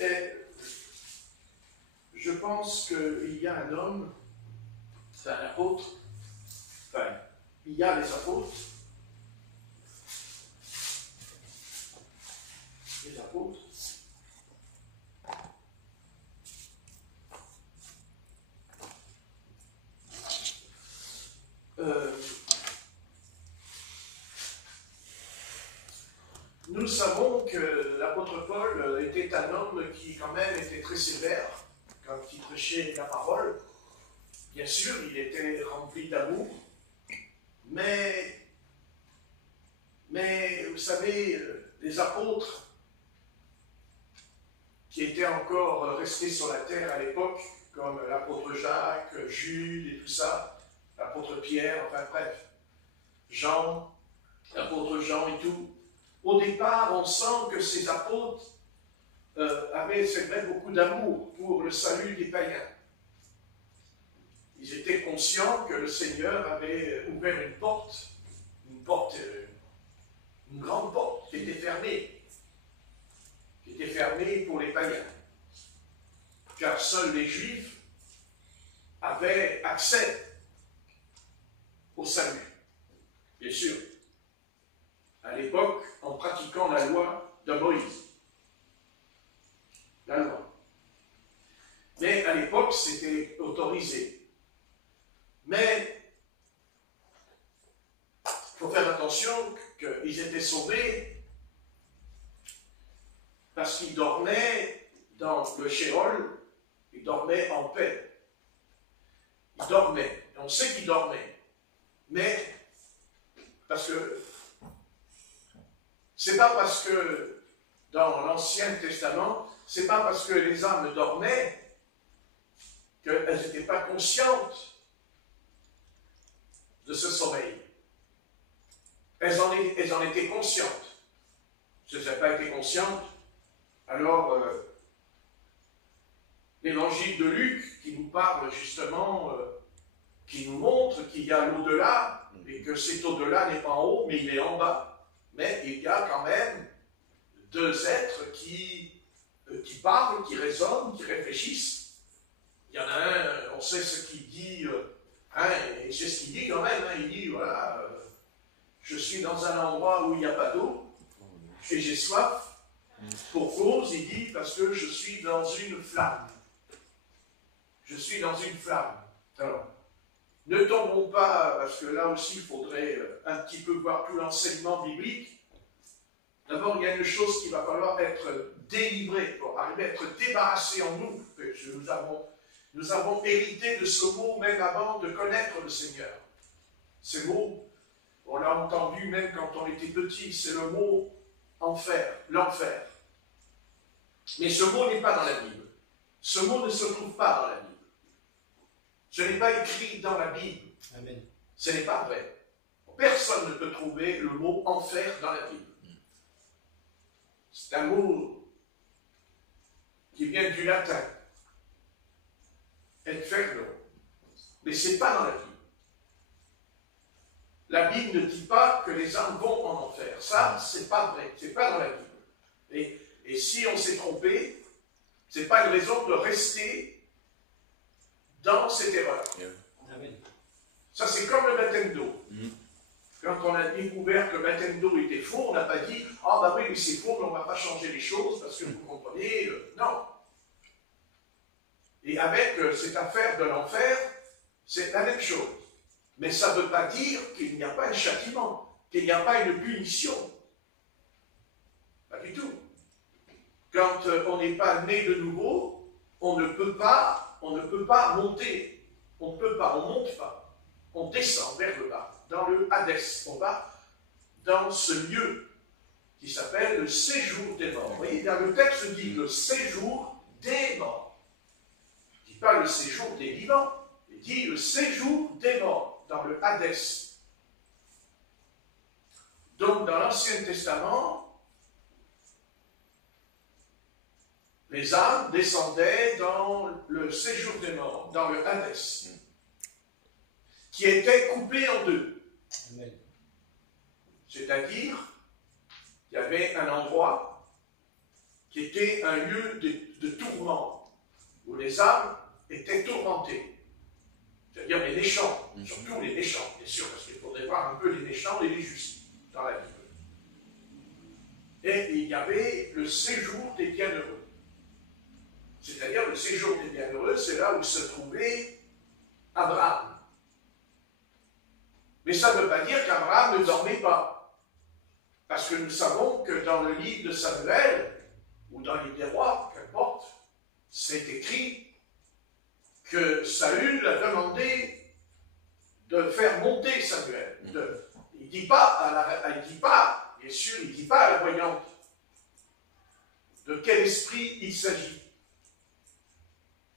Et je pense qu'il y a un homme, c'est un apôtre, enfin, il y a les apôtres, nous savons que l'apôtre Paul était un homme qui quand même était très sévère quand il prêchait la parole. Bien sûr, il était rempli d'amour, mais vous savez, les apôtres qui étaient encore restés sur la terre à l'époque, comme l'apôtre Jacques, Jude et tout ça, l'apôtre Pierre, enfin bref, Jean, l'apôtre Jean et tout. Au départ, on sent que ces apôtres avaient, c'est vrai, beaucoup d'amour pour le salut des païens. Ils étaient conscients que le Seigneur avait ouvert une grande porte qui était fermée pour les païens. Car seuls les Juifs avaient accès au salut. Bien sûr, à l'époque, en pratiquant la loi de Moïse. La loi. Mais à l'époque, c'était autorisé. Mais il faut faire attention qu'ils étaient sauvés parce qu'ils dormaient dans le Sheol, ils dormaient en paix. Ils dormaient. On sait qu'ils dormaient. Mais, parce que, c'est pas parce que dans l'Ancien Testament, c'est pas parce que les âmes dormaient qu'elles n'étaient pas conscientes de ce sommeil. Elles en étaient conscientes. Si elles n'avaient pas été conscientes, alors l'évangile de Luc qui nous parle justement, qui nous montre qu'il y a l'au-delà, et que cet au-delà n'est pas en haut, mais il est en bas. Mais il y a quand même deux êtres qui parlent, qui raisonnent, qui réfléchissent. Il y en a un, on sait ce qu'il dit, et c'est ce qu'il dit quand même, il dit, voilà, je suis dans un endroit où il n'y a pas d'eau, et j'ai soif. Pour cause, il dit, parce que je suis dans une flamme. Je suis dans une flamme. Alors, ne tombons pas, parce que là aussi, il faudrait un petit peu voir tout l'enseignement biblique. D'abord, il y a une chose qu'il va falloir être délivré, pour arriver à être débarrassé en nous. Nous avons hérité de ce mot même avant de connaître le Seigneur. Ce mot, on l'a entendu même quand on était petit, c'est le mot enfer, l'enfer. Mais ce mot n'est pas dans la Bible. Ce mot ne se trouve pas dans la Bible. Ce n'est pas écrit dans la Bible. Amen. Ce n'est pas vrai. Personne ne peut trouver le mot enfer dans la Bible. C'est un mot qui vient du latin. Inferno. Mais ce n'est pas dans la Bible. La Bible ne dit pas que les âmes vont en enfer. Ça, c'est pas vrai. C'est pas dans la Bible. Et si on s'est trompé, ce n'est pas une raison de rester dans cette erreur. Amen. Ça, c'est comme le baptême d'eau. Quand on a découvert que le baptême d'eau était faux, on n'a pas dit « Ah, bah oui, mais c'est faux, mais on ne va pas changer les choses, parce que vous comprenez, non. Et avec cette affaire de l'enfer, c'est la même chose. Mais ça ne veut pas dire qu'il n'y a pas un châtiment, qu'il n'y a pas une punition. Pas du tout. Quand on n'est pas né de nouveau, on ne peut pas monter. On ne peut pas, on ne monte pas. On descend vers le bas, dans le Hadès. On va dans ce lieu qui s'appelle le séjour des morts. Vous voyez, dans le texte dit le séjour des morts. Il ne dit pas le séjour des vivants, il dit le séjour des morts, dans le Hadès. Donc, dans l'Ancien Testament, les âmes descendaient dans le séjour des morts, dans le Hadès, qui était coupé en deux. C'est-à-dire, il y avait un endroit qui était un lieu de tourment, où les âmes étaient tourmentées. C'est-à-dire les méchants, surtout les méchants, bien sûr, parce qu'il faudrait voir un peu les méchants et les justes dans la Bible. Et il y avait le séjour des bienheureux. C'est-à-dire le séjour des bienheureux, c'est là où se trouvait Abraham. Mais ça ne veut pas dire qu'Abraham ne dormait pas. Parce que nous savons que dans le livre de Samuel, ou dans les rois, qu'importe, c'est écrit que Saül a demandé de faire monter Samuel. Il ne dit pas, bien sûr, il ne dit pas à la voyante de quel esprit il s'agit.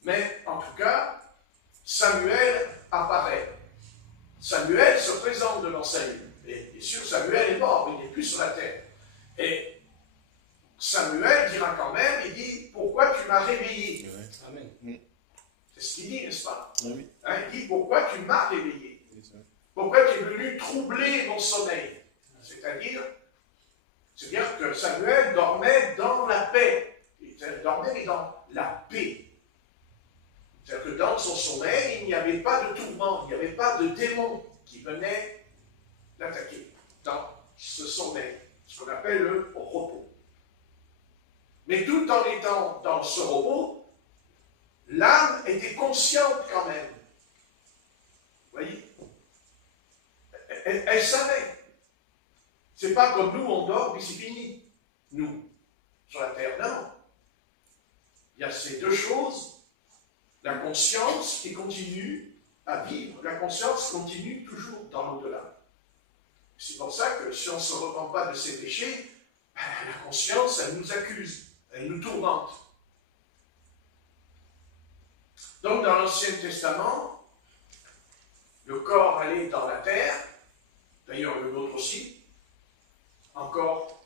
Mais en tout cas, Samuel apparaît. Samuel se présente devant Saül. Et bien sûr, Samuel est mort, il n'est plus sur la terre. Et Samuel dira quand même, il dit, pourquoi tu m'as réveillé? Amen. C'est ce qu'il dit, n'est-ce pas? Oui. Hein, il dit, pourquoi tu m'as réveillé? Pourquoi tu es venu troubler mon sommeil? C'est-à-dire que Samuel dormait dans la paix. Il dormait dans la paix. C'est-à-dire que dans son sommeil, il n'y avait pas de tourment, il n'y avait pas de démon qui venait l'attaquer dans ce sommeil, ce qu'on appelle le repos. Mais tout en étant dans ce repos, l'âme était consciente quand même. Vous voyez? Elle savait. C'est pas comme nous, on dort, puis c'est fini. Nous, sur la terre, non. Il y a ces deux choses. La conscience qui continue à vivre, la conscience continue toujours dans l'au-delà. C'est pour ça que si on ne se repent pas de ses péchés, la conscience, elle nous accuse, elle nous tourmente. Donc dans l'Ancien Testament, le corps allait dans la terre, d'ailleurs le nôtre aussi, encore,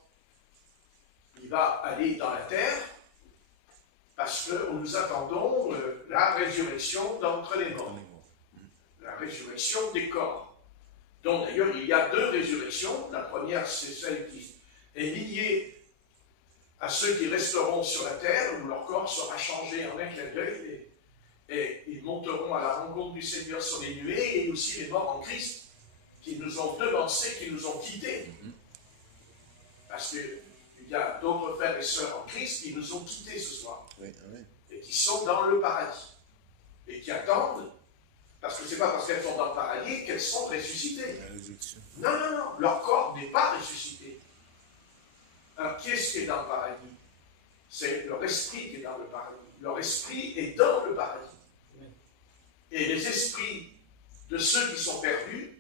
il va aller dans la terre, parce que nous attendons la résurrection d'entre les morts. La résurrection des corps. Donc d'ailleurs, il y a deux résurrections. La première, c'est celle qui est liée à ceux qui resteront sur la terre, où leur corps sera changé en un clin d'œil, et ils monteront à la rencontre du Seigneur sur les nuées, et aussi les morts en Christ, qui nous ont devancés, qui nous ont quittés. Parce qu'il y a d'autres frères et sœurs en Christ qui nous ont quittés ce soir. Oui, oui. Et qui sont dans le paradis. Et qui attendent, parce que ce n'est pas parce qu'elles sont dans le paradis qu'elles sont ressuscitées. Non, non, non, leur corps n'est pas ressuscité. Alors, qui est-ce qui est dans le paradis? C'est leur esprit qui est dans le paradis. Leur esprit est dans le paradis. Et les esprits de ceux qui sont perdus,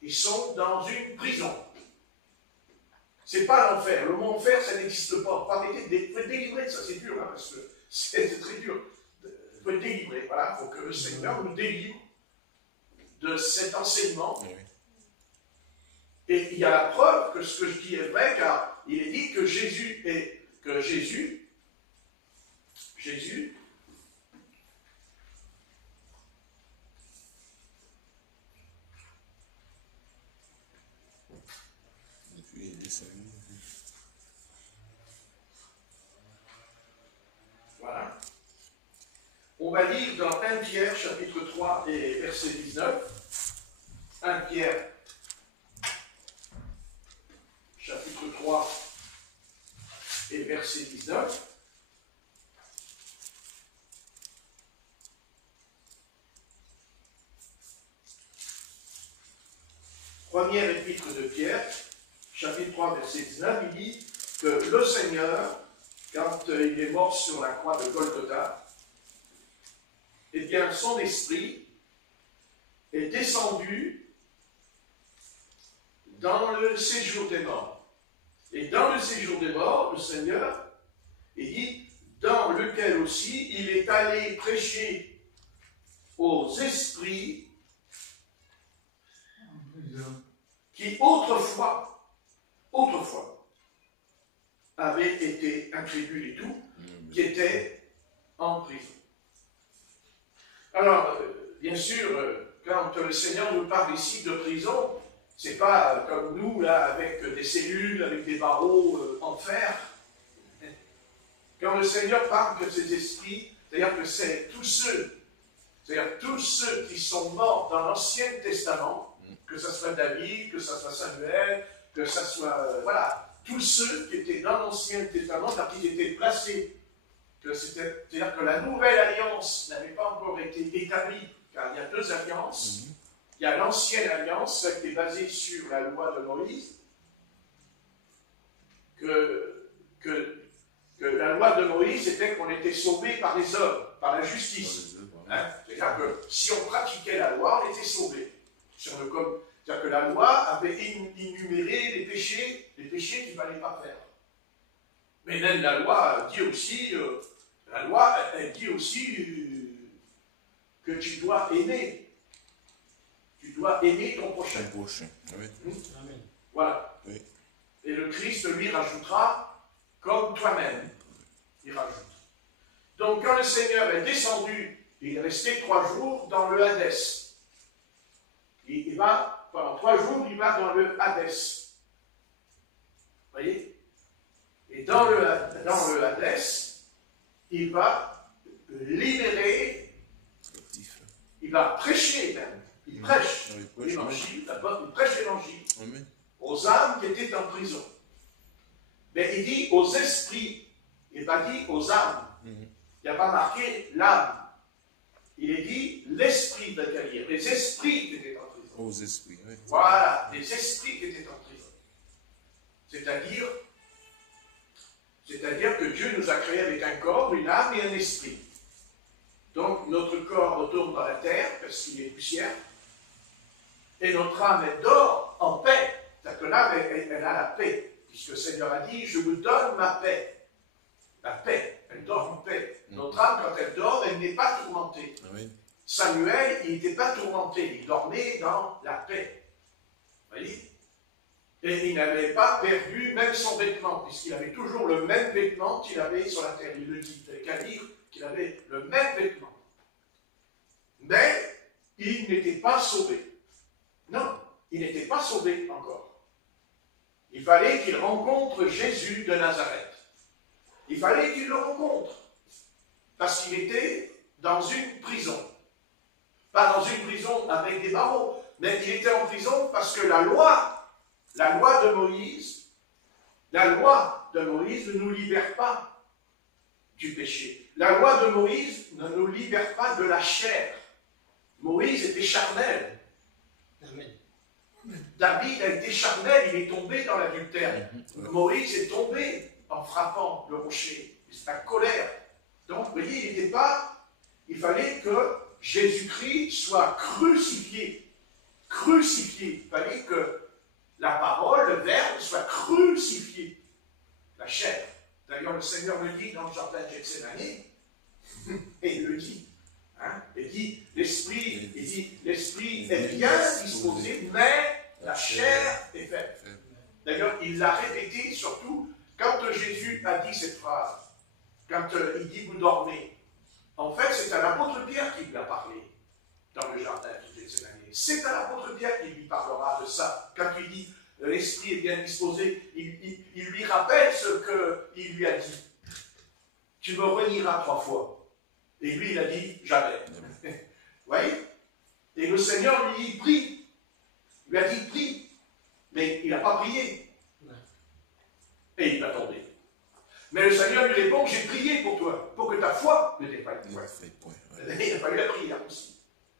ils sont dans une prison. C'est pas l'enfer. Le mot enfer, ça n'existe pas. Il faut être délivré de ça, c'est dur, hein, parce que c'est très dur. Il faut être délivré. Voilà, il faut que le Seigneur nous délivre de cet enseignement. Et il y a la preuve que ce que je dis est vrai, car il est dit que Jésus, voilà. On va lire dans 1 Pierre, chapitre 3 et verset 19. 1 Pierre, chapitre 3 et verset 19. Première épître de Pierre, chapitre 3, verset 19, il dit que le Seigneur, quand il est mort sur la croix de Golgotha, eh bien, son esprit est descendu dans le séjour des morts. Et dans le séjour des morts, le Seigneur, il dit, dans lequel aussi il est allé prêcher aux esprits qui autrefois, avaient été incrédules et tout, qui étaient en prison. Alors, bien sûr, quand le Seigneur nous parle ici de prison, c'est pas comme nous, là, avec des cellules, avec des barreaux en fer. le Seigneur parle que ces esprits, c'est-à-dire que c'est tous ceux qui sont morts dans l'Ancien Testament, que ce soit David, que ce soit Samuel, que ce soit, voilà, tous ceux qui étaient dans l'Ancien Testament, car ils étaient placés, c'est-à-dire que la nouvelle alliance n'avait pas encore été établie, car il y a deux alliances. Il y a l'ancienne alliance, celle qui est basée sur la loi de Moïse, que la loi de Moïse, c'était qu'on était sauvé par les hommes, par la justice. Hein? C'est-à-dire que si on pratiquait la loi, on était sauvé. C'est-à-dire que la loi avait énuméré les péchés qu'il ne fallait pas faire. Mais même la loi dit aussi, elle dit aussi que tu dois aimer. Tu dois aimer ton prochain. Oui. Amen. Voilà. Oui. Et le Christ lui rajoutera, comme toi-même. Il rajoute. Donc quand le Seigneur est descendu, il est resté 3 jours dans le Hadès. Il va, pendant 3 jours, il va dans le Hadès. Vous voyez? Et dans le Hadès, il va libérer, il va prêcher même. Il prêche l'évangile, d'abord, il prêche l'évangile aux âmes qui étaient en prison. Mais il dit aux esprits, il n'a pas dit aux âmes. Il n'y a pas marqué l'âme. Il est dit l'esprit de Galilée, les esprits qui étaient en prison. Aux esprits, oui. Voilà, les esprits qui étaient en prison. C'est-à-dire que Dieu nous a créés avec un corps, une âme et un esprit. Donc notre corps retourne dans la terre, parce qu'il est poussière, et notre âme, elle dort en paix. C'est-à-dire que l'âme, elle a la paix, puisque le Seigneur a dit, je vous donne ma paix. La paix, elle dort en paix. Notre âme, quand elle dort, elle n'est pas tourmentée. Oui. Samuel, il n'était pas tourmenté, il dormait dans la paix. Vous voyez? Et il n'avait pas perdu même son vêtement, puisqu'il avait toujours le même vêtement qu'il avait sur la terre. Il le dit, il qu'à dire qu'il avait le même vêtement. Mais il n'était pas sauvé. Non, il n'était pas sauvé encore. Il fallait qu'il rencontre Jésus de Nazareth. Il fallait qu'il le rencontre. Parce qu'il était dans une prison. Pas dans une prison avec des barreaux, mais il était en prison parce que la loi de Moïse ne nous libère pas du péché. La loi de Moïse ne nous libère pas de la chair. Moïse était charnel. Amen. David a été charnel, il est tombé dans l'adultère. Moïse est tombé en frappant le rocher. C'est la colère. Donc, vous voyez, il fallait que Jésus-Christ soit crucifié. Crucifié. Il fallait que la parole, le verbe, soit crucifié. La chair. D'ailleurs, le Seigneur le dit dans le jardin de Gethsémane, et il le dit. Hein, il dit, l'esprit est bien disposé, mais la chair est faible. D'ailleurs, il l'a répété surtout quand Jésus a dit cette phrase. Quand il dit, vous dormez. En fait, c'est à l'apôtre Pierre qui lui a parlé dans le jardin de Gethsémane. C'est à l'apôtre Pierre qui lui parlera de ça. Quand il dit, l'esprit est bien disposé, il lui rappelle ce qu'il lui a dit. Tu me renieras 3 fois. Et lui, il a dit, jamais. Vous voyez? Et le Seigneur lui prie. Il lui a dit, prie. Mais il n'a pas prié. Et il va tomber. Mais le Seigneur lui répond, j'ai prié pour toi, pour que ta foi ne défaille point. Il a fallu la prière aussi.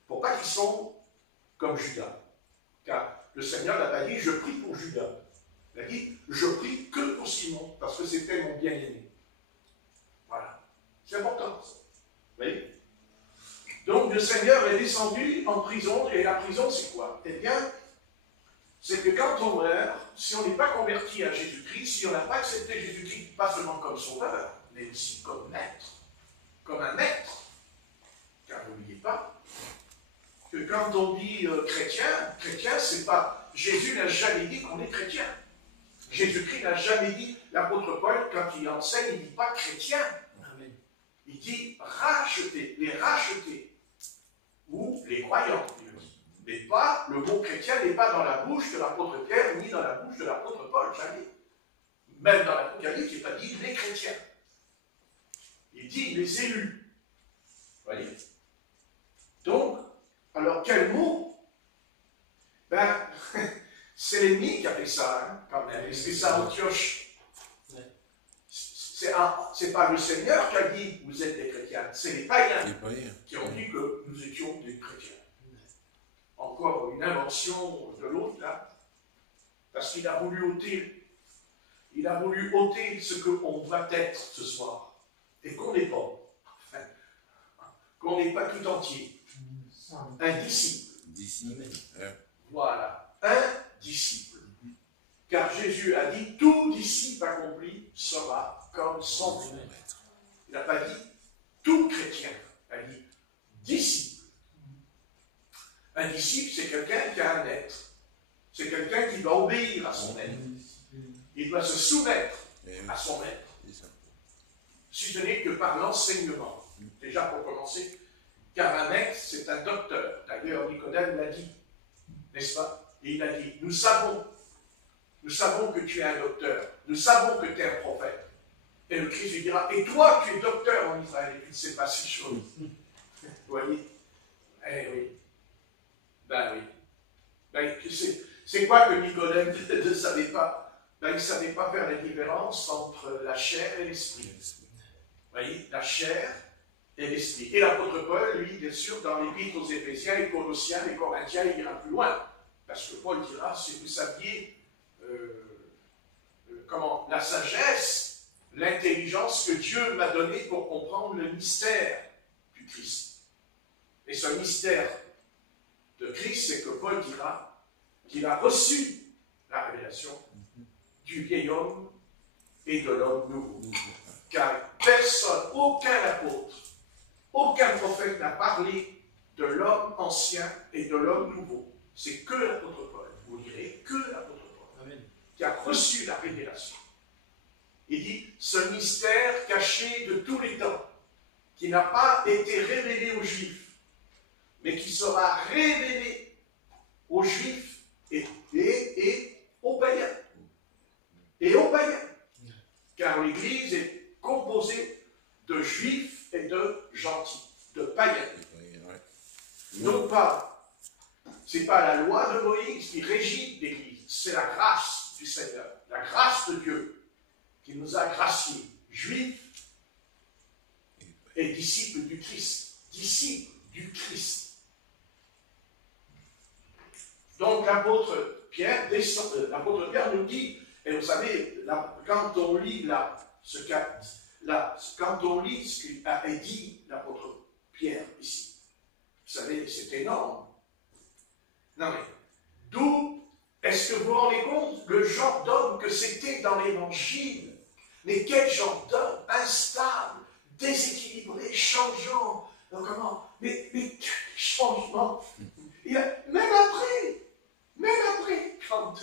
Pour pas qu'ils sont comme Judas. Car le Seigneur n'a pas dit, je prie pour Judas. Il a dit, je prie que pour Simon, parce que c'était mon bien-aimé. Voilà. C'est important, ça. Vous voyez? Donc le Seigneur est descendu en prison, et la prison c'est quoi? Eh bien, c'est que quand on meurt, si on n'est pas converti à Jésus-Christ, si on n'a pas accepté Jésus-Christ, pas seulement comme sauveur, mais aussi comme maître, comme un maître, car n'oubliez pas que quand on dit chrétien, c'est pas, Jésus n'a jamais dit qu'on est chrétien. Jésus-Christ n'a jamais dit, l'apôtre Paul, quand il enseigne, il ne dit pas chrétien. Il dit racheter, les racheter, ou les croyants. Mais pas, le mot chrétien n'est pas dans la bouche de l'apôtre Pierre, ni dans la bouche de l'apôtre Paul, jamais. Même dans l'Apocalypse, il n'est pas dit les chrétiens. dit les élus. Voyez. Donc, alors quel mot? Ben, c'est l'ennemi qui a fait ça, hein, quand même. Et c'est ça, Antioche. C'est pas le Seigneur qui a dit vous êtes des chrétiens, c'est les païens qui ont dit que nous étions des chrétiens. Encore une invention de l'autre là, parce qu'il a voulu ôter ce qu'on doit être ce soir, et qu'on n'est pas, enfin, qu'on n'est pas tout entier. Un disciple. Voilà, un disciple. Car Jésus a dit, tout disciple accompli sera comme son maître. Il n'a pas dit tout chrétien, il a dit disciple. Un disciple, c'est quelqu'un qui a un maître. C'est quelqu'un qui doit obéir à son maître. Il doit se soumettre à son maître. Si ce n'est que par l'enseignement. Déjà pour commencer, car un maître, c'est un docteur. D'ailleurs, Nicodème l'a dit, n'est-ce pas? Et il a dit, nous savons que tu es un docteur, nous savons que tu es un prophète. Et le Christ lui dira, et toi, tu es docteur en Israël, et tu ne sais pas ces choses. Vous voyez? Eh oui. Ben oui. Ben, c'est quoi que Nicodème ne savait pas? Ben, il ne savait pas faire la différence entre la chair et l'esprit. Vous voyez? La chair et l'esprit. Et l'apôtre Paul, lui, bien sûr, dans l'épître aux Éphésiens, les Colossiens, les Corinthiens, il ira plus loin. Parce que Paul dira, si vous saviez la sagesse, l'intelligence que Dieu m'a donnée pour comprendre le mystère du Christ. Et ce mystère de Christ, c'est que Paul dira qu'il a reçu la révélation du vieil homme et de l'homme nouveau. Car personne, aucun apôtre, aucun prophète n'a parlé de l'homme ancien et de l'homme nouveau. C'est que l'apôtre Paul. Vous direz que l'apôtre Paul. Amen. Qui a reçu la révélation. Il dit, ce mystère caché de tous les temps, qui n'a pas été révélé aux Juifs, mais qui sera révélé aux Juifs et aux païens. Et aux païens. Car l'Église est composée de Juifs et de gentils, de païens. Non pas, c'est pas la loi de Moïse qui régit l'Église, c'est la grâce du Seigneur, la grâce de Dieu qui nous a graciés, juifs et disciples du Christ. Disciples du Christ. Donc l'apôtre Pierre nous dit, et vous savez, quand on lit ce qui a dit l'apôtre Pierre ici, vous savez, c'est énorme. Non mais, d'où est-ce que vous vous rendez compte le genre d'homme que c'était dans l'évangile? Mais quel genre d'homme instable, déséquilibré, changeant, mais changement. Même après, quand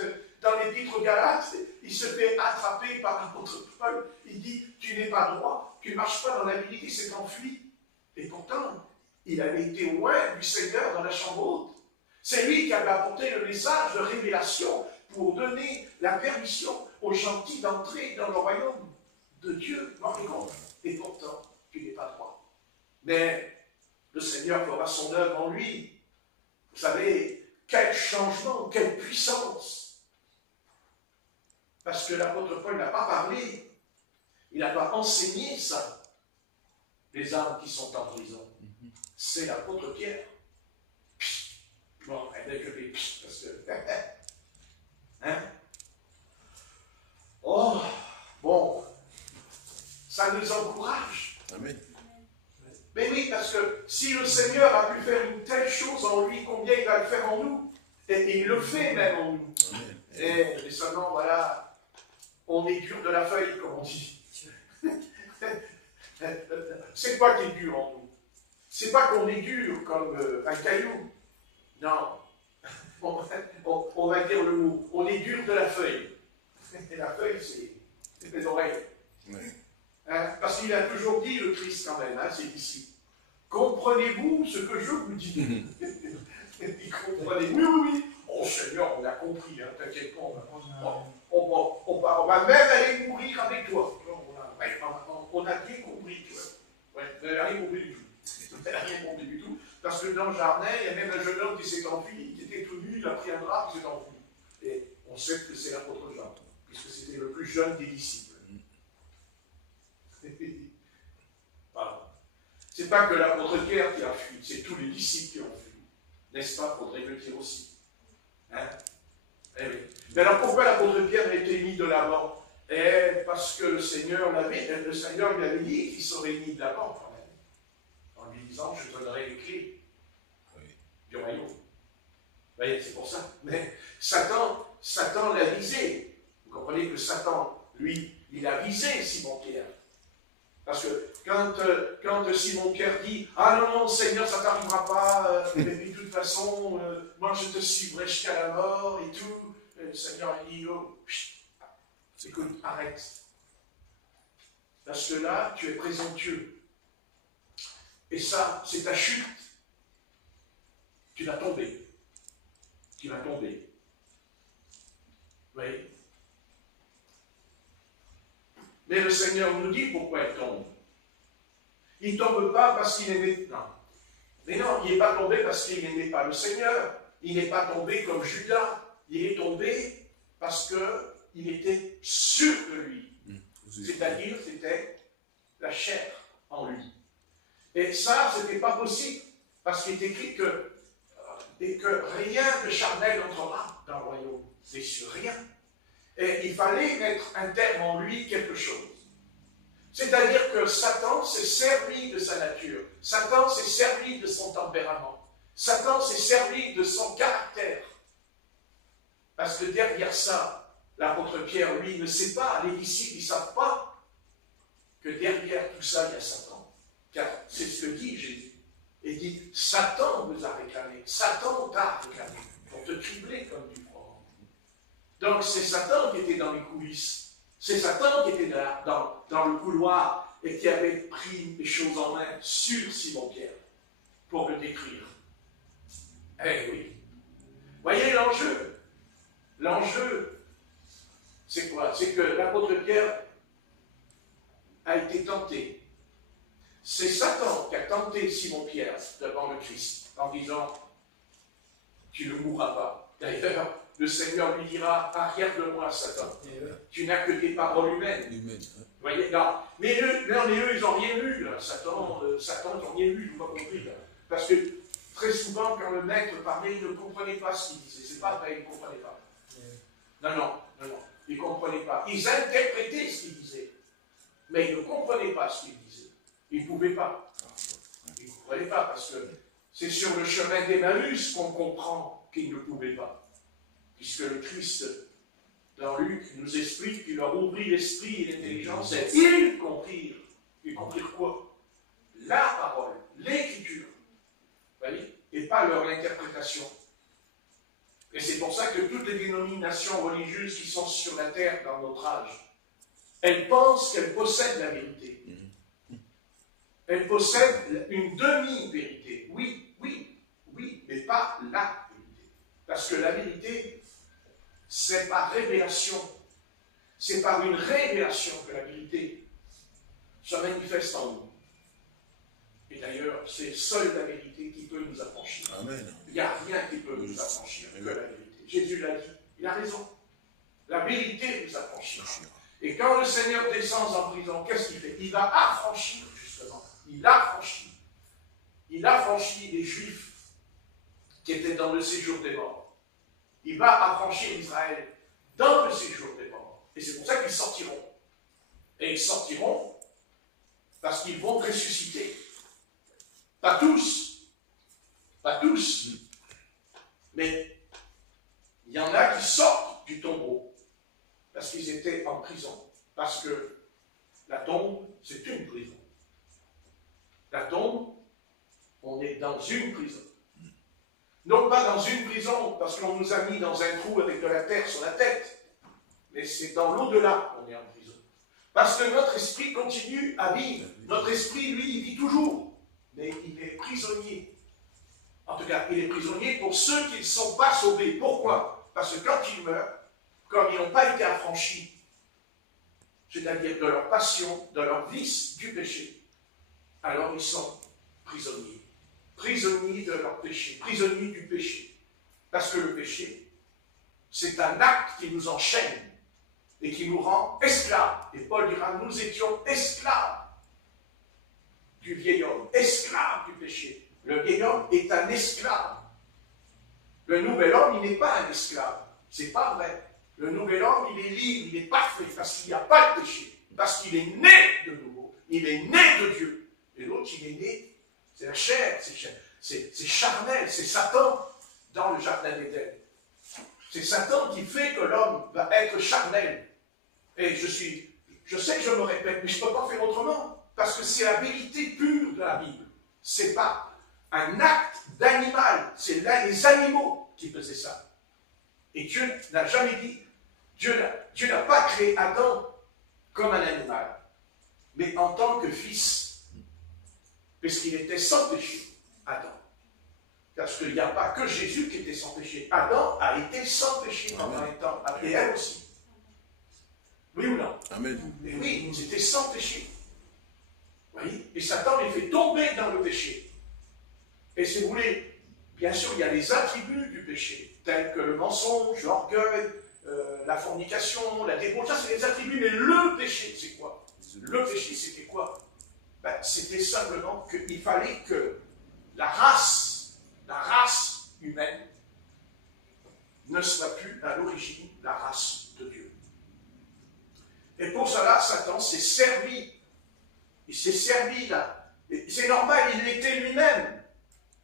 dans l'épître aux Galates, il se fait attraper par l'apôtre Paul, il dit, tu n'es pas droit, tu ne marches pas dans la vérité, il s'est enfui. Et pourtant, il avait été loin du Seigneur dans la chambre haute. C'est lui qui avait apporté le message de révélation pour donner la permission aux gentils d'entrer dans le royaume de Dieu. Et pourtant, tu n'es pas droit. Mais le Seigneur fera son œuvre en lui. Vous savez, quel changement, quelle puissance. Parce que l'apôtre Paul n'a pas parlé. Il n'a pas enseigné ça. Les âmes qui sont en prison. C'est l'apôtre Pierre. Bon, dès que je dis, parce que... Hein? Oh, bon, ça nous encourage. Amen. Mais oui, parce que si le Seigneur a pu faire une telle chose en lui, combien il va le faire en nous? Et il le fait même en nous. Amen. Et seulement, voilà, on est dur de la feuille, comme on dit. C'est quoi qui est dur en nous? C'est pas qu'on est dur comme un caillou. Non. On va dire le mot. On est dur de la feuille. Et la feuille, c'est les oreilles. Oui. Hein? Parce qu'il a toujours dit, le Christ quand même, ses disciples, comprenez-vous ce que je vous dis? Il comprenait. Oui. Oh Seigneur, on a compris, hein, t'inquiète pas. On va même aller mourir avec toi. On a bien compris, tu vois. n'avait rien compris du tout. Il n'avait rien compris du tout, parce que dans le jardin, il y a même un jeune homme qui s'est enfui, qui était tout nu, il a pris un drap, qui s'est enfui. Et on sait que c'est l'apôtre Jean, puisque c'était le plus jeune des disciples. Voilà. C'est pas que l'apôtre Pierre qui a fui, c'est tous les disciples qui ont fui. N'est-ce pas, faudrait le dire aussi. Hein? Eh oui. Mais alors pourquoi l'apôtre Pierre a été mis de l'avant? Parce que le Seigneur lui avait dit qu'il serait mis de l'avant quand même. En lui disant, je te donnerai les clés du royaume. Vous voyez, c'est pour ça. Mais Satan l'a visé. Vous comprenez que Satan, lui, il a visé Simon-Pierre. Parce que quand Simon-Pierre dit « Ah non, Seigneur, ça ne t'arrivera pas, et puis de toute façon, moi je te suivrai jusqu'à la mort et tout. » Le Seigneur il dit « Oh, écoute, arrête. Parce que là, tu es présomptueux. Et ça, c'est ta chute. Tu vas tomber. Tu vas tomber. » Vous voyez? Mais le Seigneur nous dit pourquoi il tombe. Il ne tombe pas parce qu'il aimait... Non. Mais non, il n'est pas tombé parce qu'il n'aimait pas le Seigneur. Il n'est pas tombé comme Judas. Il est tombé parce qu'il était sûr de lui. C'est-à-dire, c'était la chair en lui. Et ça, ce n'était pas possible. Parce qu'il est écrit que rien de charnel n'entrera dans le royaume. C'est sûr, rien. Et il fallait mettre un terme en lui quelque chose. C'est-à-dire que Satan s'est servi de sa nature. Satan s'est servi de son tempérament. Satan s'est servi de son caractère. Parce que derrière ça, l'apôtre Pierre, lui, ne sait pas, les disciples, ils ne savent pas que derrière tout ça, il y a Satan. Car c'est ce que dit Jésus. Il dit, Satan vous a réclamé. Satan t'a réclamé pour te cribler comme du froment. Donc c'est Satan qui était dans les coulisses. C'est Satan qui était là, dans le couloir et qui avait pris les choses en main sur Simon-Pierre pour le détruire. Eh oui. Voyez l'enjeu. L'enjeu, c'est quoi? C'est que l'apôtre Pierre a été tenté. C'est Satan qui a tenté Simon-Pierre devant le Christ en disant « Tu ne mourras pas ». D'ailleurs, le Seigneur lui dira « Arrière de moi, Satan, tu n'as que des paroles humaines. » Vous voyez, là. Mais eux, ils n'ont rien lu, là. Satan, ils n'ont rien lu, je n'ai pas compris. Là. Parce que très souvent, quand le maître parlait, il ne comprenait pas ce qu'il disait. C'est pas vrai, il ne comprenait pas. Non, ils ne comprenaient pas. Ils interprétaient ce qu'il disait. Mais ils ne comprenaient pas ce qu'il disait. Ils ne pouvaient pas. Ils ne comprenaient pas, parce que c'est sur le chemin d'Emmaüs qu'on comprend qu'ils ne pouvaient pas. Puisque le Christ, dans Luc, nous explique qu'il leur ouvrit l'esprit et l'intelligence, et ils comprirent. Ils comprirent quoi? La parole, l'écriture. Vous voyez? Et pas leur interprétation. Et c'est pour ça que toutes les dénominations religieuses qui sont sur la terre dans notre âge, elles pensent qu'elles possèdent la vérité. Elles possèdent une demi-vérité. Oui, mais pas la vérité. Parce que la vérité, c'est par révélation. C'est par une révélation que la vérité se manifeste en nous. Et d'ailleurs, c'est seule la vérité qui peut nous affranchir. Amen. Il n'y a rien qui peut nous affranchir que la vérité. Jésus l'a dit. Il a raison. La vérité nous affranchira. Et quand le Seigneur descend en prison, qu'est-ce qu'il fait? Il va affranchir, justement. Il affranchit. Il affranchit les Juifs qui étaient dans le séjour des morts. Il va affranchir Israël dans le séjour des morts. Et c'est pour ça qu'ils sortiront. Et ils sortiront parce qu'ils vont ressusciter. Pas tous. Pas tous. Mais il y en a qui sortent du tombeau parce qu'ils étaient en prison. Parce que la tombe, c'est une prison. La tombe, on est dans une prison. Non pas dans une prison, parce qu'on nous a mis dans un trou avec de la terre sur la tête, mais c'est dans l'au-delà qu'on est en prison. Parce que notre esprit continue à vivre. Notre esprit, lui, il vit toujours. Mais il est prisonnier. En tout cas, il est prisonnier pour ceux qui ne sont pas sauvés. Pourquoi? Parce que quand ils meurent, comme ils n'ont pas été affranchis, c'est-à-dire de leur passion, de leur vice du péché, alors ils sont prisonniers. Prisonniers de leur péché, prisonniers du péché. Parce que le péché, c'est un acte qui nous enchaîne et qui nous rend esclaves. Et Paul dira, nous étions esclaves du vieil homme, esclaves du péché. Le vieil homme est un esclave. Le nouvel homme, il n'est pas un esclave. C'est pas vrai. Le nouvel homme, il est libre, il est parfait, parce qu'il n'y a pas de péché. Parce qu'il est né de nouveau. Il est né de Dieu. Et l'autre, il est né, c'est la chair, c'est charnel, c'est Satan dans le jardin d'Éden. C'est Satan qui fait que l'homme va être charnel. Et je sais que je me répète, mais je ne peux pas faire autrement. Parce que c'est la vérité pure de la Bible. Ce n'est pas un acte d'animal. C'est là les animaux qui faisaient ça. Et Dieu n'a jamais dit, Dieu n'a pas créé Adam comme un animal, mais en tant que fils. Puisqu'il était sans péché, Adam. Parce qu'il n'y a pas que Jésus qui était sans péché. Adam a été sans péché pendant un temps. Et elle aussi. Oui ou non? Amen. Et oui, ils étaient sans péché. Oui. Et Satan les fait tomber dans le péché. Et si vous voulez, bien sûr, il y a les attributs du péché, tels que le mensonge, l'orgueil, la fornication, la débauche. Ça, c'est les attributs. Mais le péché, c'est quoi? Le péché, c'était quoi? Ben, c'était simplement qu'il fallait que la race humaine ne soit plus à l'origine la race de Dieu. Et pour cela, Satan s'est servi. Il s'est servi là. C'est normal, il l'était lui-même,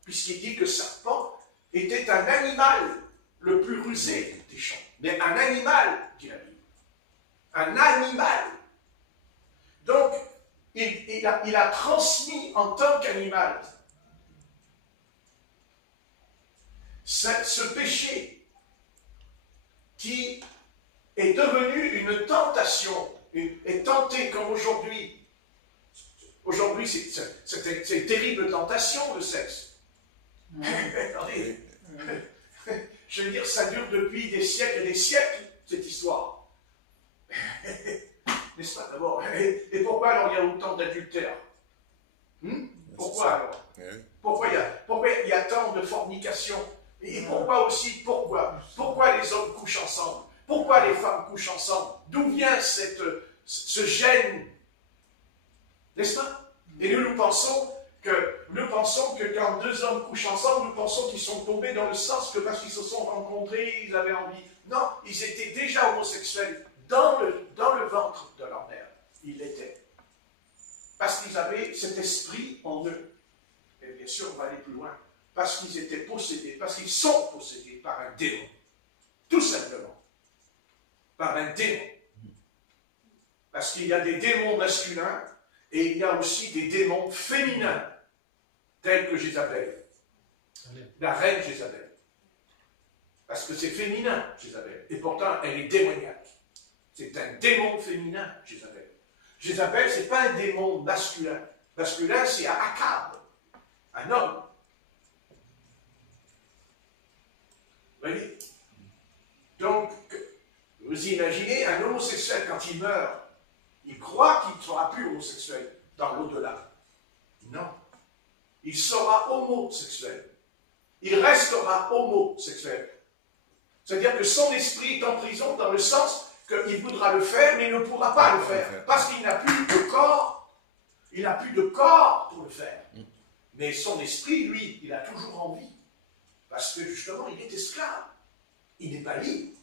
puisqu'il dit que Satan était un animal le plus rusé des champs. Mais un animal, dit la Bible. Un animal. Donc, il a transmis en tant qu'animal ce péché qui est devenu une tentation, est tenté comme aujourd'hui. Aujourd'hui, c'est une terrible tentation, le sexe. Attendez, je veux dire, ça dure depuis des siècles et des siècles, cette histoire. N'est-ce pas d'abord? Et pourquoi alors il y a autant d'adultères? Pourquoi alors? Pourquoi il y a tant de fornication? Et pourquoi aussi, pourquoi les hommes couchent ensemble? Pourquoi les femmes couchent ensemble? D'où vient ce gène? N'est-ce pas? Et nous pensons que quand deux hommes couchent ensemble, nous pensons qu'ils sont tombés dans le sens que parce qu'ils se sont rencontrés, ils avaient envie. Non, ils étaient déjà homosexuels dans le ventre de leur mère. Ils l'étaient. Parce qu'ils avaient cet esprit en eux. Et bien sûr, on va aller plus loin. Parce qu'ils étaient possédés, parce qu'ils sont possédés par un démon. Tout simplement. Par un démon. Parce qu'il y a des démons masculins et il y a aussi des démons féminins, tels que Jézabel. La reine Jézabel. Parce que c'est féminin, Jézabel. Et pourtant, elle est démoniaque. C'est un démon féminin, Jézabel. Jézabel, ce n'est pas un démon masculin. Masculin, c'est Akab, un homme. Vous voyez? Donc, vous imaginez un homosexuel, quand il meurt, il croit qu'il ne sera plus homosexuel dans l'au-delà. Non. Il sera homosexuel. Il restera homosexuel. C'est-à-dire que son esprit est en prison dans le sens qu'il voudra le faire, mais il ne pourra pas le faire. Parce qu'il n'a plus de corps. Il n'a plus de corps pour le faire. Mais son esprit, lui, il a toujours envie. Parce que justement, il est esclave. Il n'est pas libre.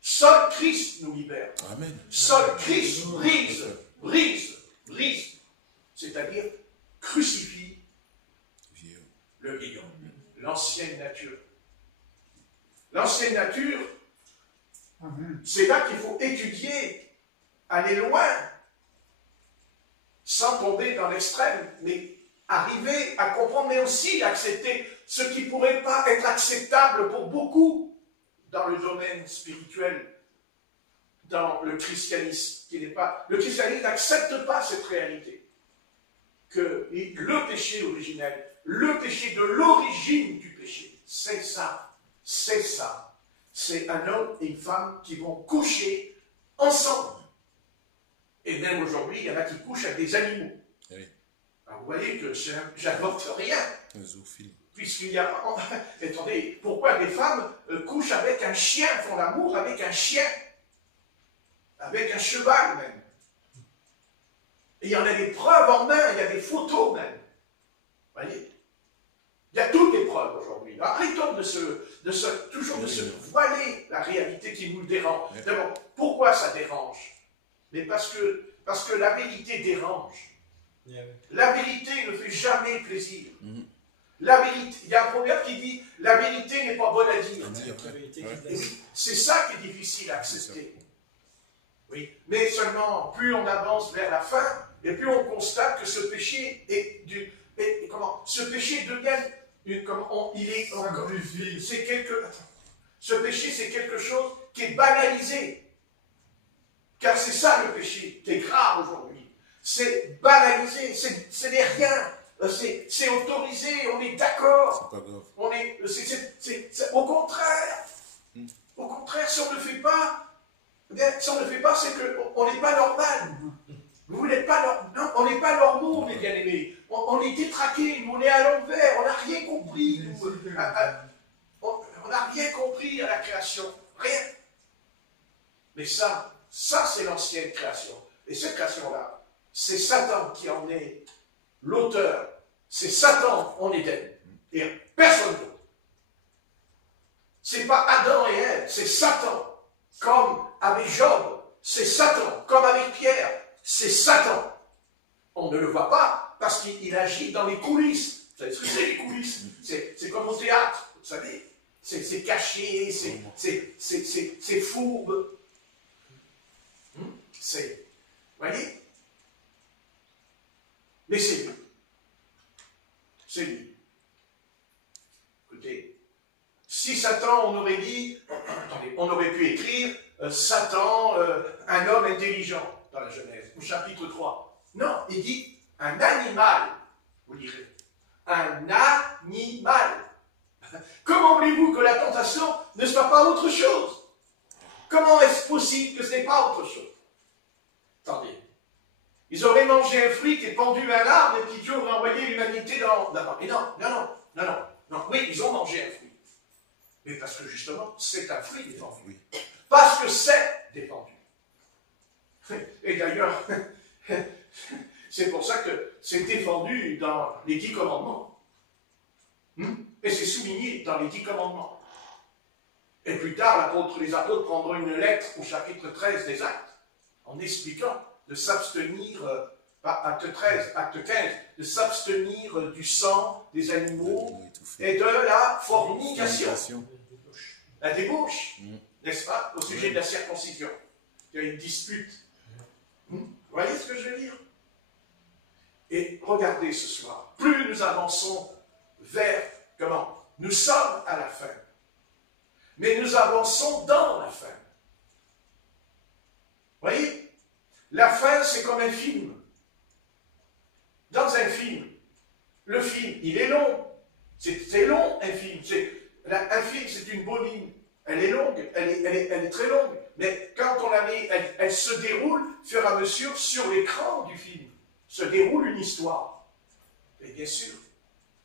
Seul Christ nous libère. Amen. Seul Christ brise. C'est-à-dire crucifie le vieil homme, l'ancienne nature. L'ancienne nature, c'est là qu'il faut étudier, aller loin, sans tomber dans l'extrême, mais arriver à comprendre, mais aussi accepter ce qui ne pourrait pas être acceptable pour beaucoup dans le domaine spirituel, dans le christianisme, qui n'est pas... Le christianisme n'accepte pas cette réalité, que le péché originel, le péché de l'origine du péché, c'est ça, c'est ça. C'est un homme et une femme qui vont coucher ensemble. Et même aujourd'hui, il y en a qui couchent avec des animaux. Oui. Alors, vous voyez que je n'invente rien. Zoophile. Puisqu'il y a... Attendez, pourquoi des femmes couchent avec un chien, font l'amour avec un chien? Avec un cheval même. Et il y en a des preuves en main, il y a des photos même. Vous voyez? Il y a toutes les preuves aujourd'hui. Arrêtons toujours de se voiler la réalité qui nous dérange. D'abord, pourquoi ça dérange? Mais parce que la vérité dérange. La vérité ne fait jamais plaisir. La vérité, il y a un proverbe qui dit « la vérité n'est pas bonne à dire ». C'est ça qui est difficile à accepter. Oui. Mais seulement, plus on avance vers la fin, et plus on constate que ce péché est ce péché devient ce péché, c'est quelque chose qui est banalisé. Car c'est ça le péché qui est grave aujourd'hui. C'est banalisé, ce n'est rien. C'est autorisé, on est d'accord. Au contraire. Au contraire, si on ne le fait pas, c'est qu'on n'est pas normal. Vous n'êtes pas non, on n'est pas normaux, mes bien-aimés. On est détraqués, on est à l'envers, on n'a rien compris. On n'a rien compris à la création. Rien. Mais ça c'est l'ancienne création. Et cette création-là, c'est Satan qui en est l'auteur. C'est Satan en Éden. Et personne d'autre. C'est pas Adam et Ève, c'est Satan. Comme avec Job, c'est Satan. Comme avec Pierre, c'est Satan. On ne le voit pas parce qu'il agit dans les coulisses. Vous savez ce que c'est les coulisses? C'est comme au théâtre, vous savez. C'est caché, c'est fourbe. Vous voyez? Mais c'est lui. C'est lui. Écoutez, si Satan, on aurait dit, attendez, on aurait pu écrire Satan, un homme intelligent, dans la Genèse, au chapitre 3. Non, il dit un animal, vous direz. Un animal. Comment voulez-vous que la tentation ne soit pas autre chose? Comment est-ce possible que ce n'est pas autre chose? Attendez. Ils auraient mangé un fruit qui est pendu à l'arbre et puis Dieu aurait envoyé l'humanité dans... Mais non. Oui, ils ont mangé un fruit. Mais parce que justement, c'est un fruit défendu. Parce que c'est défendu. Et d'ailleurs, c'est pour ça que c'est défendu dans les 10 commandements. Et c'est souligné dans les 10 commandements. Et plus tard, les apôtres prendront une lettre au chapitre 13 des Actes, en expliquant de s'abstenir, acte 13, acte 15, de s'abstenir du sang des animaux et de la fornication. La débauche, n'est-ce pas, au sujet de la circoncision. Il y a une dispute. Vous voyez ce que je veux dire? Et regardez ce soir, plus nous avançons vers, comment? Nous sommes à la fin. Mais nous avançons dans la fin. Vous voyez? La fin, c'est comme un film. Dans un film, le film, il est long. C'est long, un film. Un film, c'est une bobine. Elle est longue, elle est très longue. Mais quand on la met, elle se déroule, au fur et à mesure, sur l'écran du film. Se déroule une histoire. Et bien sûr.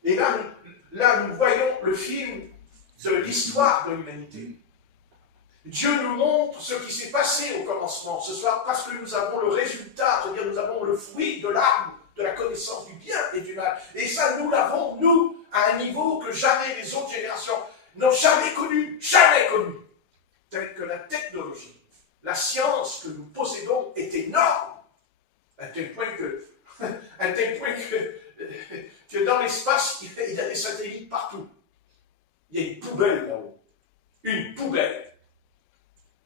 Et là, nous voyons le film de l'histoire de l'humanité. Dieu nous montre ce qui s'est passé au commencement ce soir parce que nous avons le résultat, c'est-à-dire nous avons le fruit de l'arbre, de la connaissance du bien et du mal. Et ça, nous l'avons, nous, à un niveau que jamais les autres générations n'ont jamais connu. Jamais connu. Tel que la technologie, la science que nous possédons est énorme. À tel point que dans l'espace, il y a des satellites partout. Il y a une poubelle là-haut. Une poubelle.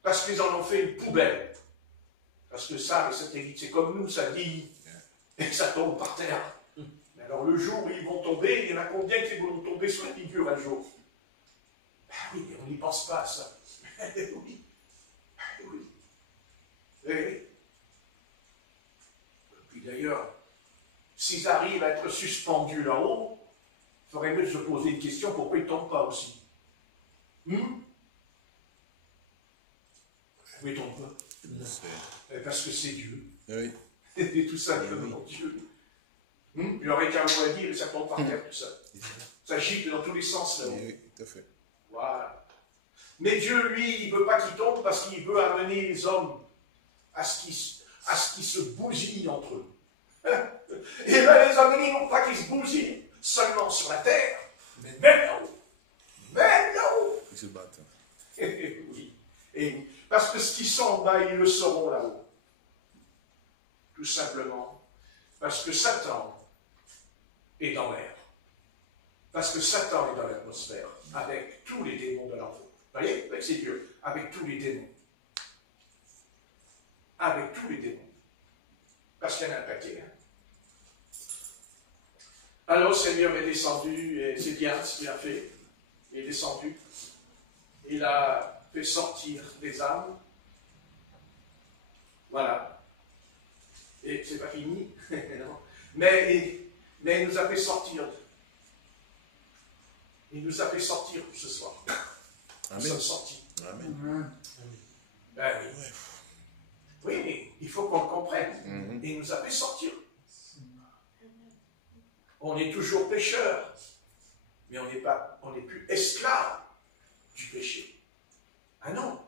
Parce qu'ils en ont fait une poubelle. Parce que ça, les satellites, c'est comme nous, ça dit, et ça tombe par terre. Mais alors le jour où ils vont tomber, il y en a combien qui vont tomber sur la figure un jour? Ah oui, mais on n'y pense pas à ça. Oui. Oui. Et puis d'ailleurs, s'ils arrivent à être suspendus là-haut, il faudrait mieux se poser une question, pourquoi ils ne tombent pas aussi? Mais tombe pas. Parce que c'est Dieu. Oui. Et tout simplement Dieu. Il aurait qu'un mot à dire et ça tombe par terre tout seul. Ça gicle dans tous les sens là-haut. Oui, tout à fait. Voilà. Mais Dieu, lui, il ne veut pas qu'il tombe parce qu'il veut amener les hommes à ce qu'ils se bousillent entre eux. Et bien les amener non pas qu'ils se bousillent seulement sur la terre, mais même là-haut. Même là-haut. Ils se battent. Oui. Et parce que ce qui sont en bas, ils le sauront là-haut. Tout simplement. Parce que Satan est dans l'air. Parce que Satan est dans l'atmosphère, avec tous les démons de l'enfer. Vous voyez, avec ses dieux, avec tous les démons. Avec tous les démons. Parce qu'il y en a un paquet. Hein. Alors le Seigneur est descendu, et c'est bien ce qu'il a fait. Il est descendu. Il a fait sortir des âmes. Voilà. Et c'est pas fini. Non. Mais il nous a fait sortir. Il nous a fait sortir ce soir. Nous sommes sortis. Amen. Ben oui. Oui, mais il faut qu'on le comprenne. Il nous a fait sortir. On est toujours pécheurs, mais on n'est plus esclaves du péché. Ah non.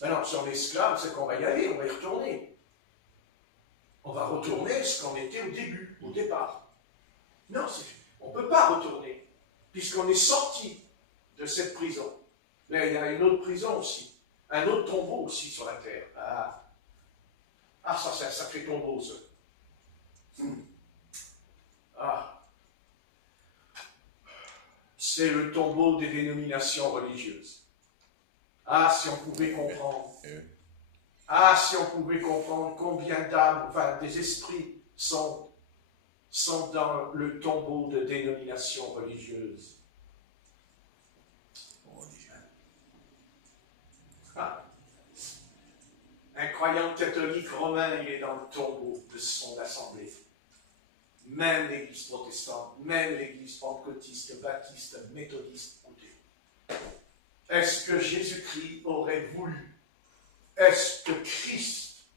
Ben non, si on est esclave, c'est qu'on va y aller, on va y retourner. On va retourner ce qu'on était au début, au départ. Non, on ne peut pas retourner, puisqu'on est sorti de cette prison. Mais il y a une autre prison aussi, un autre tombeau aussi sur la terre. Ça c'est un sacré tombeau, ça. C'est le tombeau des dénominations religieuses. Si on pouvait comprendre. Si on pouvait comprendre combien d'âmes, enfin des esprits sont dans le tombeau de dénominations religieuses. Un croyant catholique romain, il est dans le tombeau de son assemblée. Même l'église protestante, même l'église pentecôtiste, baptiste, méthodiste, écoutez. Est-ce que Jésus-Christ aurait voulu? Est-ce que Christ?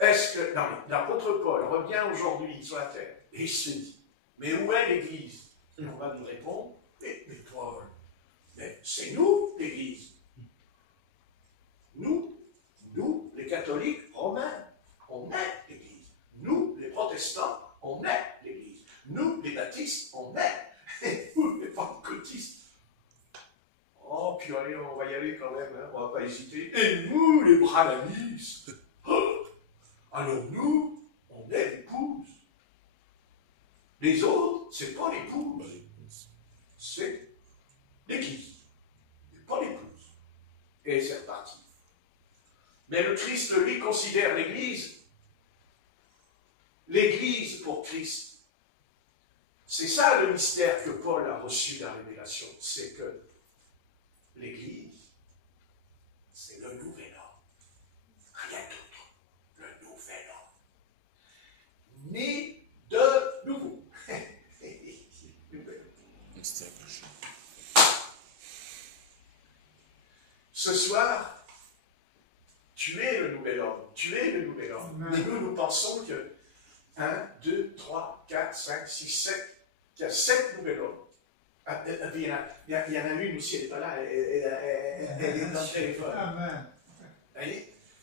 Non, mais l'apôtre Paul revient aujourd'hui sur la terre et il se dit, mais où est l'église? Et on va nous répondre, mais Paul, mais c'est nous l'église. Nous, les catholiques romains, on est l'église. Nous, les protestants, on est l'église. Nous, les baptistes, on est. Et nous, les pentecôtistes. Oh, puis allez, on va y aller quand même, hein, on ne va pas hésiter. Et nous, les brahmanistes. Alors nous, on est l'épouse. Les autres, c'est pas l'épouse. C'est l'église. C'est pas l'épouse. Et c'est reparti. Mais le Christ, lui, considère l'Église pour Christ. C'est ça le mystère que Paul a reçu dans la révélation. C'est que l'Église, c'est le nouvel homme. Rien d'autre. Le nouvel homme. Né de nouveau. Ce soir, tu es le nouvel homme. Tu es le nouvel homme. Mais nous pensons que 1, 2, 3, 4, 5, 6, 7, qu'il y a 7 nouvelles hommes. Il y en a une aussi, elle n'est pas là, elle est dans le téléphone. Amen.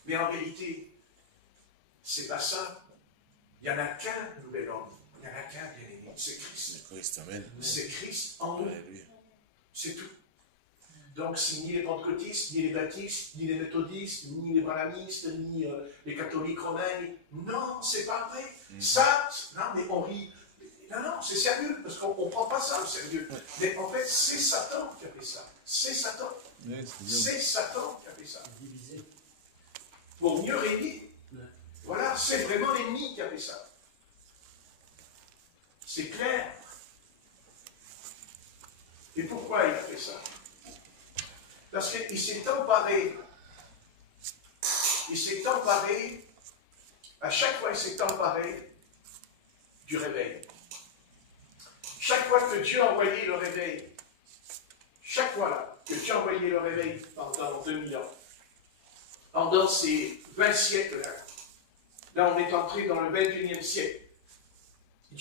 Mais en réalité, c'est pas ça. Il n'y en a qu'un nouvel homme. Il n'y en a qu'un bien-aimé. C'est Christ. C'est Christ en nous. C'est tout. Donc, c'est ni les pentecôtistes, ni les baptistes, ni les méthodistes, ni les brahmanistes, ni les catholiques romains. Non, c'est pas vrai. Ça, non, mais on rit. Non, c'est sérieux, parce qu'on ne prend pas ça au sérieux. Mais en fait, c'est Satan qui a fait ça. C'est Satan. C'est Satan qui a fait ça. Pour mieux régner. Voilà, c'est vraiment l'ennemi qui a fait ça. C'est clair. Et pourquoi il a fait ça? Parce qu'il s'est emparé. À chaque fois il s'est emparé du réveil. Chaque fois que Dieu a envoyé le réveil, chaque fois là, que Dieu a envoyé le réveil pendant 2000 ans, pendant ces 20 siècles là, on est entré dans le 21e siècle.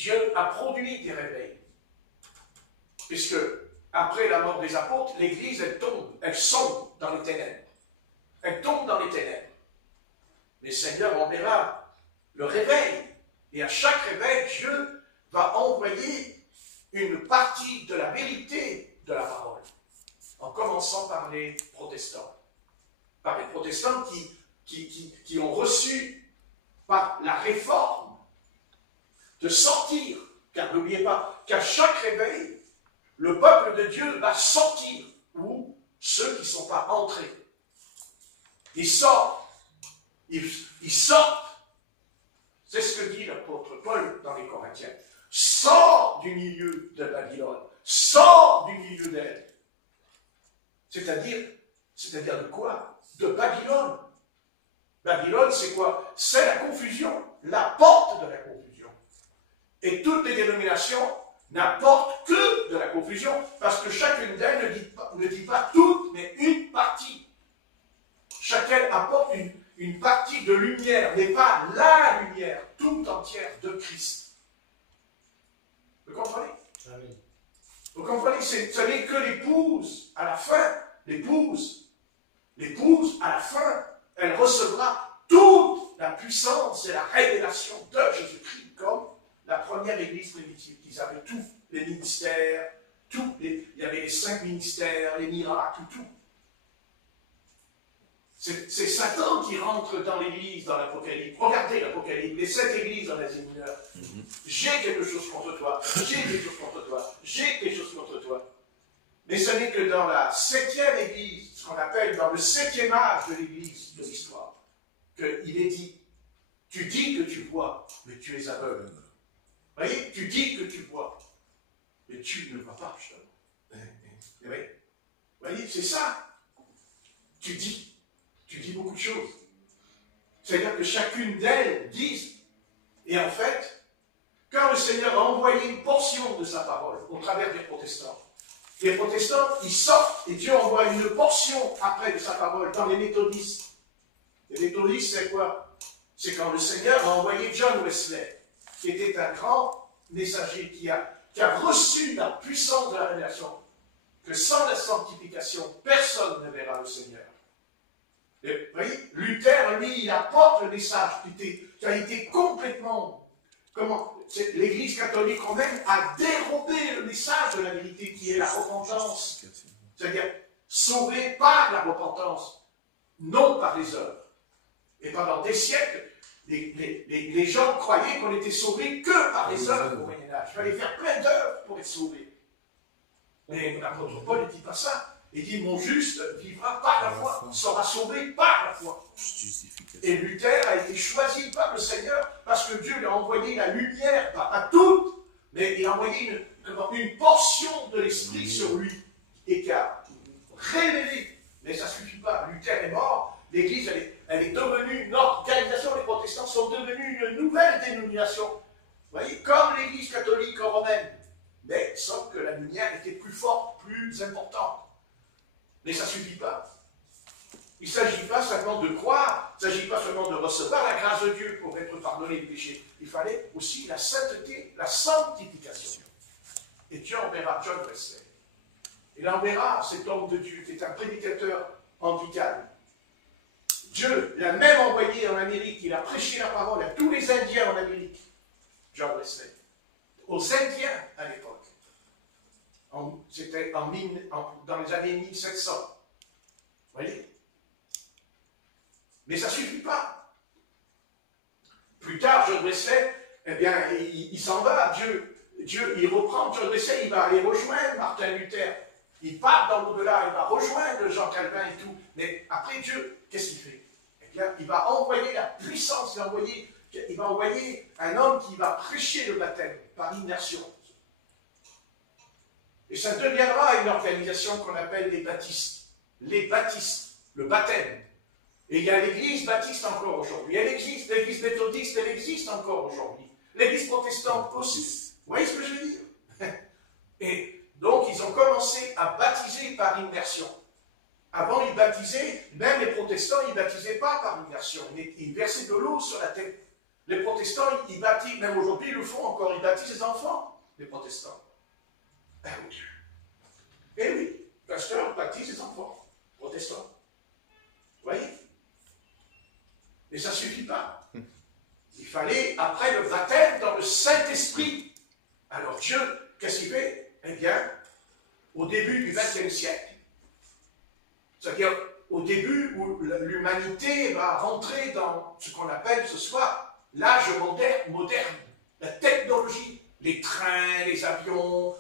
Dieu a produit des réveils. Puisque, après la mort des apôtres, l'Église, elle tombe, elle sombre dans les ténèbres. Elle tombe dans les ténèbres. Mais le Seigneur enverra le réveil. Et à chaque réveil, Dieu va envoyer une partie de la vérité de la parole. En commençant par les protestants. Par les protestants qui ont reçu par la réforme de sortir. Car n'oubliez pas qu'à chaque réveil, le peuple de Dieu va sortir, ou ceux qui ne sont pas entrés. Ils sortent. Ils sortent. C'est ce que dit l'apôtre Paul dans les Corinthiens. Sors du milieu de Babylone. Sors du milieu d'elle. C'est-à-dire de quoi? De Babylone. Babylone, c'est quoi? C'est la confusion, la porte de la confusion. Et toutes les dénominations n'apportent que de la confusion, parce que chacune d'elles ne dit pas toutes, mais une partie. Chacun apporte une partie de lumière, mais pas la lumière tout entière de Christ. Vous comprenez? Amen. Vous comprenez? Ce n'est que l'épouse, à la fin, l'épouse, à la fin, elle recevra toute la puissance et la révélation de Jésus-Christ, comme la première église primitive. Ils avaient tous les ministères, il y avait les 5 ministères, les miracles, tout. C'est Satan qui rentre dans l'église, dans l'Apocalypse. Regardez l'Apocalypse, les 7 églises dans l'Asie mineure. J'ai quelque chose contre toi, j'ai quelque chose contre toi, j'ai quelque chose contre toi. Mais ce n'est que dans la 7e église, ce qu'on appelle dans le 7e âge de l'église de l'histoire, qu'il est dit, tu dis que tu vois, mais tu es aveugle. Vous voyez, tu dis que tu vois, mais tu ne vois pas, justement. Vous voyez, c'est ça. Tu dis beaucoup de choses. C'est-à-dire que chacune d'elles disent, et en fait, quand le Seigneur a envoyé une portion de sa parole au travers des protestants, les protestants, ils sortent et Dieu envoie une portion après de sa parole dans les méthodistes. Les méthodistes, c'est quoi? C'est quand le Seigneur a envoyé John Wesley, qui était un grand messager qui a reçu la puissance de la révélation, que sans la sanctification, personne ne verra le Seigneur. Et, vous voyez, Luther, lui, il apporte le message qui a été complètement... L'Église catholique romaine a dérobé le message de la vérité qui est la repentance. C'est-à-dire sauvé par la repentance, non par les œuvres. Et pendant des siècles, les gens croyaient qu'on était sauvé que par les œuvres au Moyen-Âge. Il fallait faire plein d'œuvres pour être sauvé. Mais l'apôtre Paul ne dit pas ça. Il dit, mon juste vivra par la foi, sera sauvé par la foi. Et Luther a été choisi par le Seigneur parce que Dieu lui a envoyé la lumière, pas toute, mais il a envoyé une portion de l'Esprit sur lui et qui a révélé. Mais ça ne suffit pas. Luther est mort, l'Église elle est devenue une organisation, les protestants sont devenus une nouvelle dénomination. Vous voyez, comme l'Église catholique romaine. Mais sauf que la lumière était plus forte, plus importante. Mais ça ne suffit pas. Il ne s'agit pas seulement de croire, il ne s'agit pas seulement de recevoir la grâce de Dieu pour être pardonné du péché. Il fallait aussi la sainteté, la sanctification. Et Dieu enverra John Wesley. Il enverra cet homme de Dieu qui est un prédicateur anglican. Dieu l'a même envoyé en Amérique, il a prêché la parole à tous les Indiens en Amérique. John Wesley. Aux Indiens à l'époque. C'était dans les années 1700. Vous voyez? Mais ça ne suffit pas. Plus tard, John Wesley, eh bien, il s'en va. Dieu, il reprend John Wesley, il va aller rejoindre Martin Luther. Il part dans l'au-delà, il va rejoindre Jean Calvin et tout. Mais après Dieu, qu'est-ce qu'il fait? Eh bien, il va envoyer la puissance, il va envoyer un homme qui va prêcher le baptême par immersion. Et ça deviendra une organisation qu'on appelle les baptistes. Les baptistes, le baptême. Et il y a l'église baptiste encore aujourd'hui. Elle existe, l'église méthodiste, elle existe encore aujourd'hui. L'église protestante aussi. Vous voyez ce que je veux dire? Et donc, ils ont commencé à baptiser par immersion. Avant, ils baptisaient, même les protestants, ils ne baptisaient pas par immersion. Ils versaient de l'eau sur la tête. Les protestants, ils baptisent, même aujourd'hui, ils le font encore, ils baptisent les enfants, les protestants. Ben oui. Eh oui, le pasteur baptise les enfants, protestants. Vous voyez? Mais ça ne suffit pas. Il fallait, après le baptême, dans le Saint-Esprit. Alors Dieu, qu'est-ce qu'il fait? Eh bien, au début du XXe siècle, c'est-à-dire au début où l'humanité va rentrer dans ce qu'on appelle ce soir l'âge moderne, la technologie, les trains, les avions,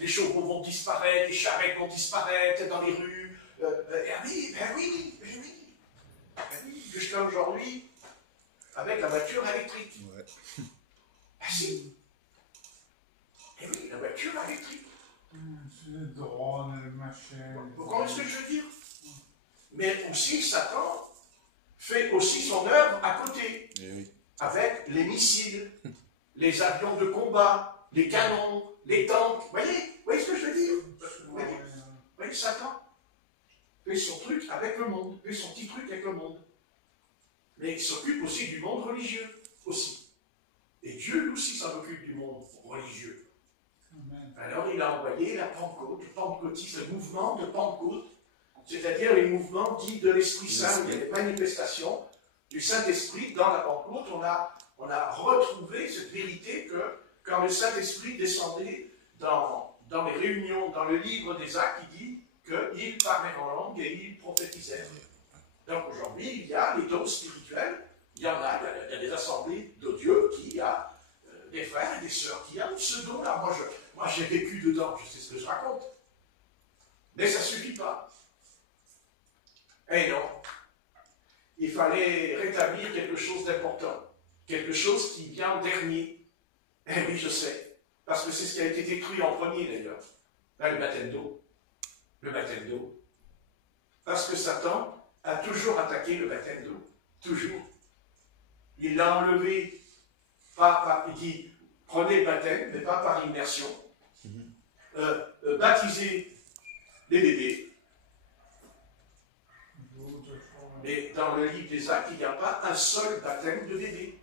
les chevaux vont disparaître, les charrettes vont disparaître dans les rues. Oui, jusqu'à aujourd'hui, avec la voiture électrique. Ouais. Ah si. Eh oui, la voiture électrique. C'est le drone, le machin. Vous comprenez ce que je veux dire? Mais aussi, Satan fait aussi son œuvre à côté, Oui. avec les missiles, les avions de combat, les canons, les tanks. Vous voyez ce que je veux dire? Vous voyez, Satan fait son truc avec le monde, fait son petit truc avec le monde. Mais il s'occupe aussi du monde religieux, aussi. Et Dieu, lui aussi, s'en occupe du monde religieux. Alors, il a envoyé la Pentecôte, le pentecôtisme, le mouvement de Pentecôte, c'est-à-dire les mouvements dits de l'Esprit Saint, il y a des manifestations du Saint-Esprit. Dans la Pentecôte, on a retrouvé cette vérité que quand le Saint-Esprit descendait dans les réunions, dans le livre des Actes, il dit qu'il parlait en langue et il prophétisait. Donc aujourd'hui, il y a les dons spirituels, il y a des assemblées de Dieu qui a des frères et des sœurs qui ont ce don-là. Moi, j'ai vécu dedans, je sais ce que je raconte. Mais ça ne suffit pas. Eh non. Il fallait rétablir quelque chose d'important. Quelque chose qui vient en dernier. Eh oui, je sais. Parce que c'est ce qui a été détruit en premier, d'ailleurs. Là, le baptême d'eau. Le baptême d'eau. Parce que Satan a toujours attaqué le baptême d'eau. Toujours. Il l'a enlevé. Il dit, prenez le baptême, mais pas par immersion. Baptisez les bébés. Mais dans le livre des Actes, il n'y a pas un seul baptême de bébé.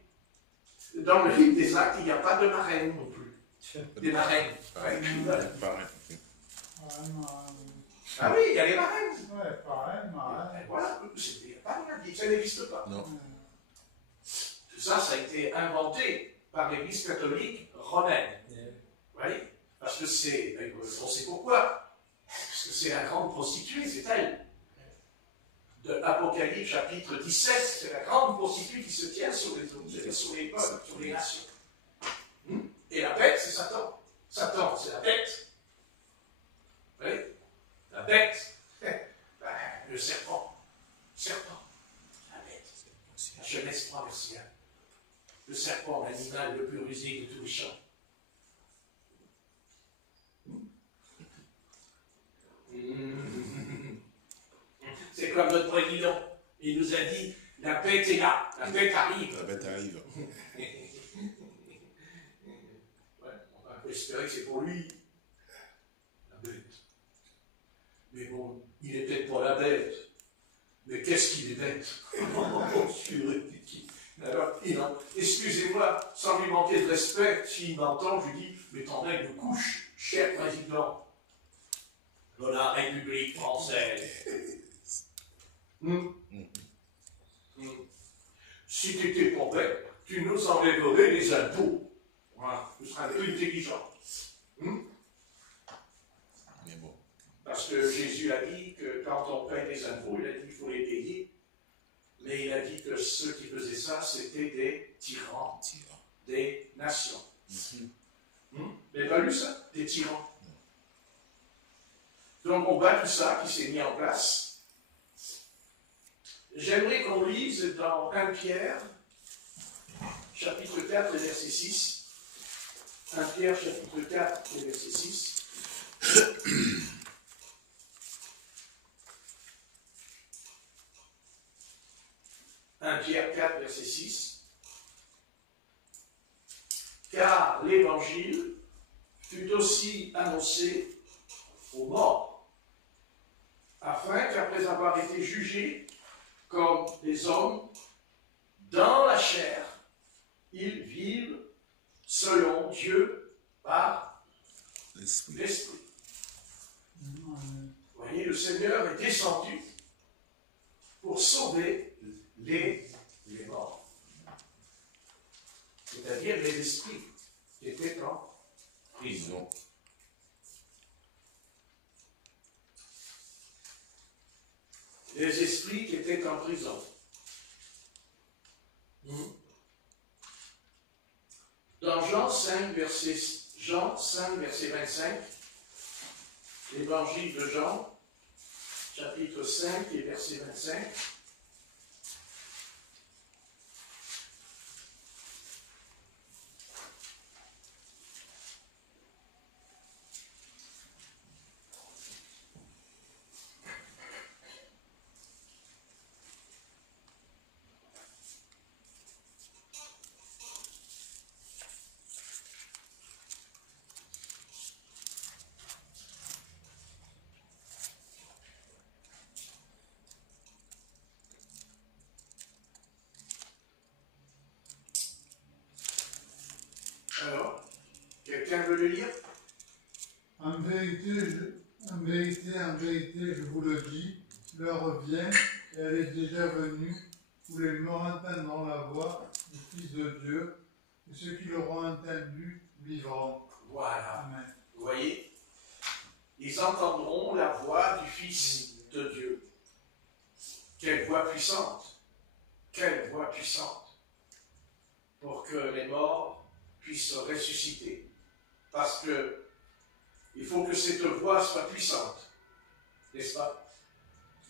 Dans le livre des Actes, il n'y a pas de marraine non plus. Des marraines. Ah oui, il y a les marraines. Ouais, pareil, marraine. Voilà, il n'y a pas de marraine, ça n'existe pas. Non. Tout ça, ça a été inventé par l'Église catholique romaine. Vous voyez? Parce que c'est, on sait pourquoi. Parce que c'est la grande prostituée, c'est elle. De Apocalypse chapitre 17, c'est la grande prostituée qui se tient sur les peuples, sur les nations. Et la bête, c'est Satan. Satan, c'est la bête. Vous voyez? La bête. Le serpent. Serpent. La bête. La Genèse 3, verset 1. Le serpent, l'animal le plus rusé de tous les champs. C'est comme notre président. Il nous a dit, la bête est là, la bête arrive. La bête arrive. Ouais, on peut espérer que c'est pour lui. La bête. Mais bon, il n'est peut-être pas la bête. Mais qu'est-ce qu'il est bête? Alors, excusez-moi, sans lui manquer de respect, s'il m'entend, je lui dis, mais t'en as une couche, cher président de la République française. Si tu n'étais pas bête, tu nous enlèverais les impôts. Voilà, tu serais un peu intelligent. Mais bon. Parce que Jésus a dit que quand on paye les impôts, il a dit qu'il faut les payer. Mais il a dit que ceux qui faisaient ça, c'était des tyrans, des nations. Vous n'avez pas lu ça? Des tyrans. Donc on voit tout ça qui s'est mis en place. J'aimerais qu'on lise dans 1 Pierre, chapitre 4, verset 6. 1 Pierre, chapitre 4, verset 6. Pierre 4, verset 6. Car l'évangile fut aussi annoncé aux morts, afin qu'après avoir été jugés comme des hommes dans la chair, ils vivent selon Dieu par l'Esprit. Vous voyez, le Seigneur est descendu pour sauver les morts. C'est-à-dire les esprits qui étaient en prison. Les esprits qui étaient en prison. Dans Jean 5, verset 25, l'évangile de Jean, chapitre 5 et verset 25. Alors, quelqu'un veut le lire? En vérité, je vous le dis, l'heure vient, et elle est déjà venue, où les morts entendront la voix du Fils de Dieu, et ceux qui l'auront entendu vivront. Voilà. Amen. Vous voyez? Ils entendront la voix du Fils de Dieu. Quelle voix puissante! Quelle voix puissante! Pour que les morts puissent ressusciter. Parce que il faut que cette voix soit puissante. N'est-ce pas?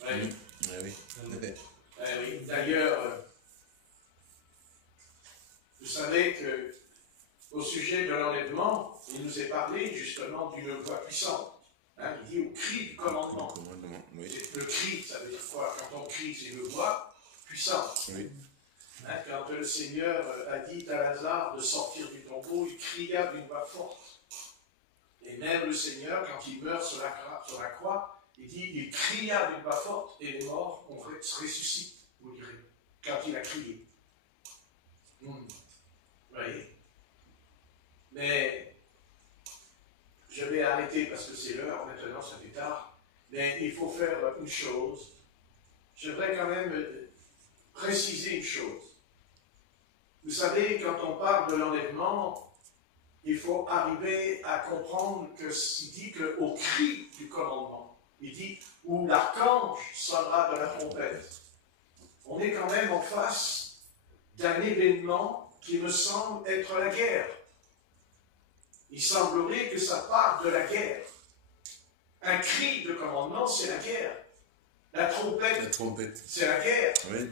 Oui. Oui. D'ailleurs, vous savez que au sujet de l'enlèvement, il nous est parlé justement d'une voix puissante. Hein, il dit au cri du commandement. Oui. Le cri, ça veut dire quoi? Quand on crie, c'est une voix puissante. Oui. Hein, quand le Seigneur a dit à Lazare de sortir du tombeau, il cria d'une voix forte. Et même le Seigneur, quand il meurt sur la croix, il dit, il cria d'une voix forte et les morts se ressuscitent, vous direz, quand il a crié. Vous voyez? Mais je vais arrêter parce que c'est l'heure, maintenant ça fait tard, mais il faut faire une chose. Je voudrais quand même préciser une chose. Vous savez, quand on parle de l'enlèvement, il faut arriver à comprendre qu'il dit qu'au cri du commandement, il dit où l'archange sonnera de la trompette. On est quand même en face d'un événement qui me semble être la guerre. Il semblerait que ça parte de la guerre. Un cri de commandement, c'est la guerre. La trompette. C'est la guerre. Oui.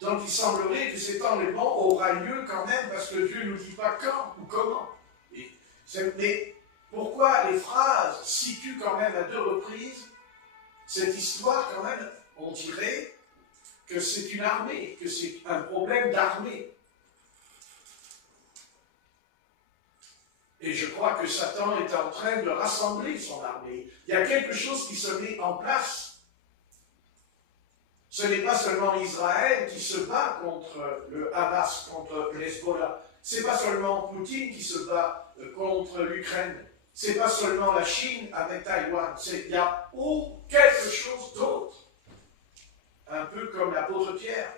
Donc il semblerait que cet enlèvement aura lieu quand même parce que Dieu ne nous dit pas quand ou comment. Mais pourquoi les phrases situent quand même à 2 reprises cette histoire quand même, on dirait que c'est une armée, que c'est un problème d'armée. Et je crois que Satan est en train de rassembler son armée. Il y a quelque chose qui se met en place. Ce n'est pas seulement Israël qui se bat contre le Hamas, contre l'Hezbollah. Ce n'est pas seulement Poutine qui se bat contre l'Ukraine. Ce n'est pas seulement la Chine avec Taïwan. Il y a quelque chose d'autre. Un peu comme l'apôtre Pierre.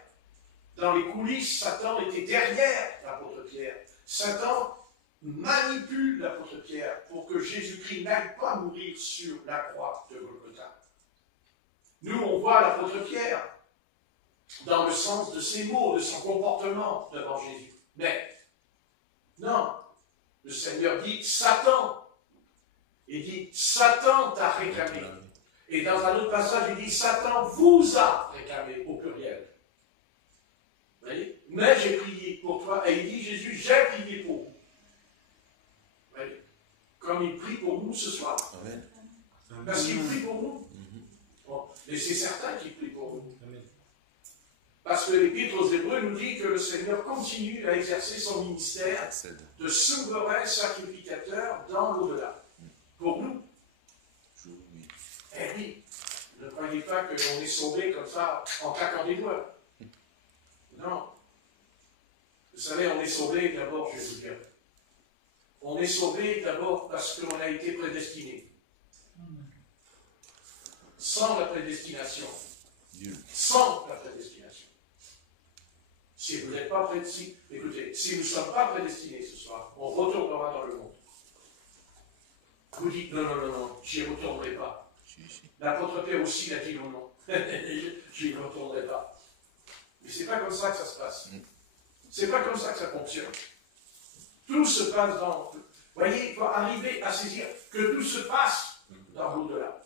Dans les coulisses, Satan était derrière l'apôtre Pierre. Satan manipule l'apôtre Pierre pour que Jésus-Christ n'aille pas mourir sur la croix de Golgotha. Nous, on voit l'apôtre Pierre dans le sens de ses mots, de son comportement devant Jésus. Mais, non, le Seigneur dit Satan. Il dit Satan t'a réclamé. Et dans un autre passage, il dit Satan vous a réclamé, au pluriel. Vous voyez? Mais j'ai prié pour toi. Et il dit Jésus, j'ai prié pour vous. Vous voyez? Comme il prie pour nous ce soir. Amen. Parce qu'il prie pour nous. Bon, et c'est certain qu'il prie pour nous. Amen. Parce que l'Épître aux Hébreux nous dit que le Seigneur continue à exercer son ministère de souverain sacrificateur dans l'au-delà. Pour nous. Eh oui, ne croyez pas que l'on est sauvé comme ça en claquant des doigts. Non. savez, on est sauvé d'abord, je vais vous dire. On est sauvé d'abord parce qu'on a été prédestiné. Sans la prédestination. Sans la prédestination. Si vous n'êtes pas prédestiné, écoutez, si nous ne sommes pas prédestinés ce soir, on retournera dans le monde. Vous dites non, non, non, non, j'y retournerai pas. L'apôtre Pierre aussi l'a dit non, non. J'y retournerai pas. Mais c'est pas comme ça que ça se passe. C'est pas comme ça que ça fonctionne. Tout se passe dans... Vous voyez, il faut arriver à saisir que tout se passe dans l'au-delà.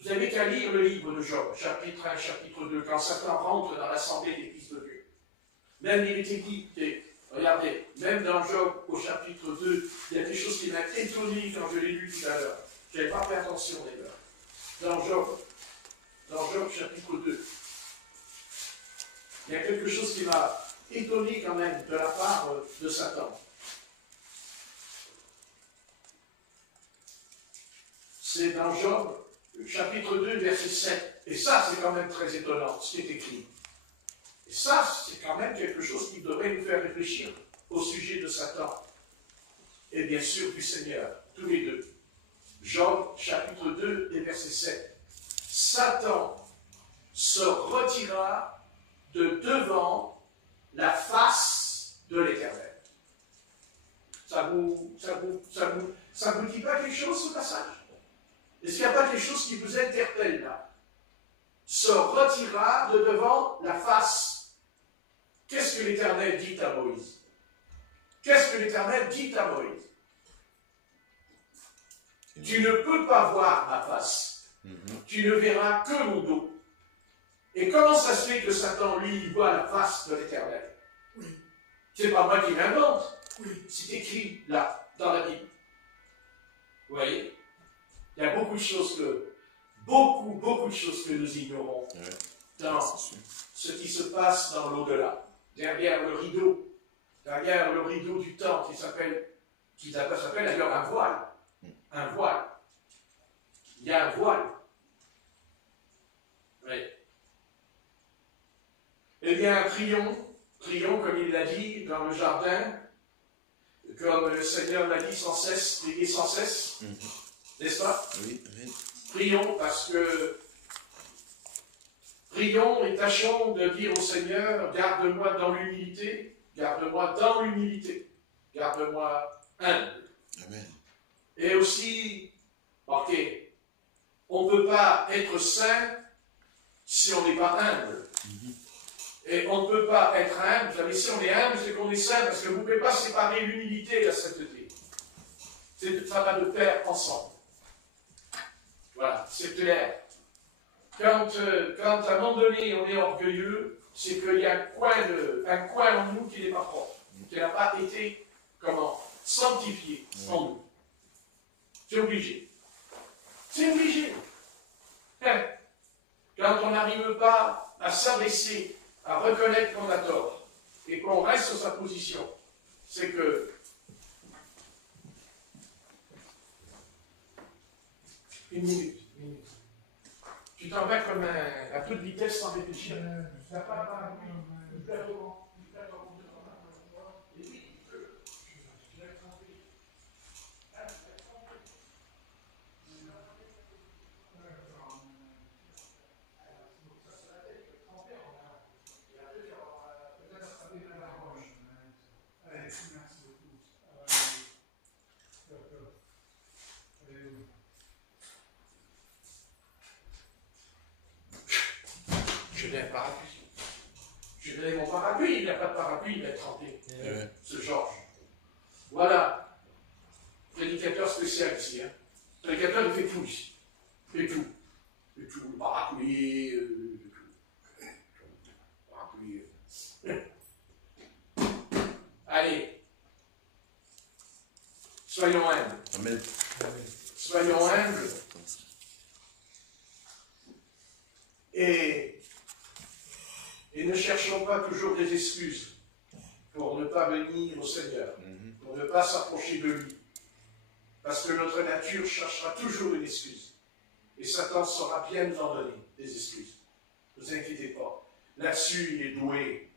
Vous n'avez qu'à lire le livre de Job, chapitre 1, chapitre 2, quand Satan rentre dans l'assemblée des fils de Dieu. Même il était dit, regardez, même dans Job, au chapitre 2, il y a des choses qui m'ont étonné quand je l'ai lu tout à l'heure. Je n'avais pas fait attention d'ailleurs. Dans Job chapitre 2, il y a quelque chose qui m'a étonné quand même de la part de Satan. C'est dans Job, chapitre 2, verset 7. Et ça, c'est quand même très étonnant, ce qui est écrit. Et ça, c'est quand même quelque chose qui devrait nous faire réfléchir au sujet de Satan. Et bien sûr du Seigneur, tous les deux. Job, chapitre 2, et verset 7. Satan se retira de devant la face de l'Éternel. Ça vous dit pas quelque chose, ce passage? Est-ce qu'il n'y a pas quelque chose qui vous interpelle là? Se retira de devant la face. Qu'est-ce que l'Éternel dit à Moïse? Qu'est-ce que l'Éternel dit à Moïse? Tu ne peux pas voir ma face. Tu ne verras que mon dos. Et comment ça se fait que Satan, lui, il voit la face de l'Éternel? C'est pas moi qui l'invente. C'est écrit là, dans la Bible. Vous voyez? Il y a beaucoup de choses que nous ignorons dans ce qui se passe dans l'au-delà, derrière le rideau du temps qui s'appelle d'ailleurs un voile. Un voile. Il y a un voile. Oui. Eh bien, prions comme il l'a dit dans le jardin, comme le Seigneur l'a dit sans cesse, priez sans cesse. N'est-ce pas? Oui, oui. Prions prions et tâchons de dire au Seigneur, garde-moi dans l'humilité, garde-moi dans l'humilité, garde-moi humble. Amen. Et aussi, ok, on ne peut pas être saint si on n'est pas humble. Et on ne peut pas être humble, vous savez, si on est humble, c'est qu'on est saint, parce que vous ne pouvez pas séparer l'humilité et la sainteté. Ça va de pair ensemble. Voilà, c'est clair. Quand à un moment donné on est orgueilleux, c'est qu'il y a un coin en nous qui n'est pas propre, qui n'a pas été, sanctifié en nous. C'est obligé. C'est obligé. Quand on n'arrive pas à s'abaisser, à reconnaître qu'on a tort, et qu'on reste sur sa position, c'est que Une minute. Tu t'en vas comme à toute vitesse sans réfléchir. Tu n'as pas un parapluie. Tu peux être au Et oui, tu peux. Tu vas être trempé. Tu vas être trempé. Ça, c'est la tête. Tu vas être trempé. Et après, peut-être attraper plein la roche. Allez, merci beaucoup. Je l'ai un parapluie. Je l'ai mon parapluie, il n'y a pas de parapluie, il va être trempé. Ce Georges. Voilà. Prédicateur spécial ici. Hein. Prédicateur, il fait tout ici. Il fait tout. Il fait tout. Le parapluie, tout. Parapluie. Allez. Soyons humbles. Amen. Soyons humbles. Et ne cherchons pas toujours des excuses pour ne pas venir au Seigneur, pour ne pas s'approcher de lui. Parce que notre nature cherchera toujours une excuse. Et Satan saura bien nous en donner des excuses. Ne vous inquiétez pas. Là-dessus, il est doué.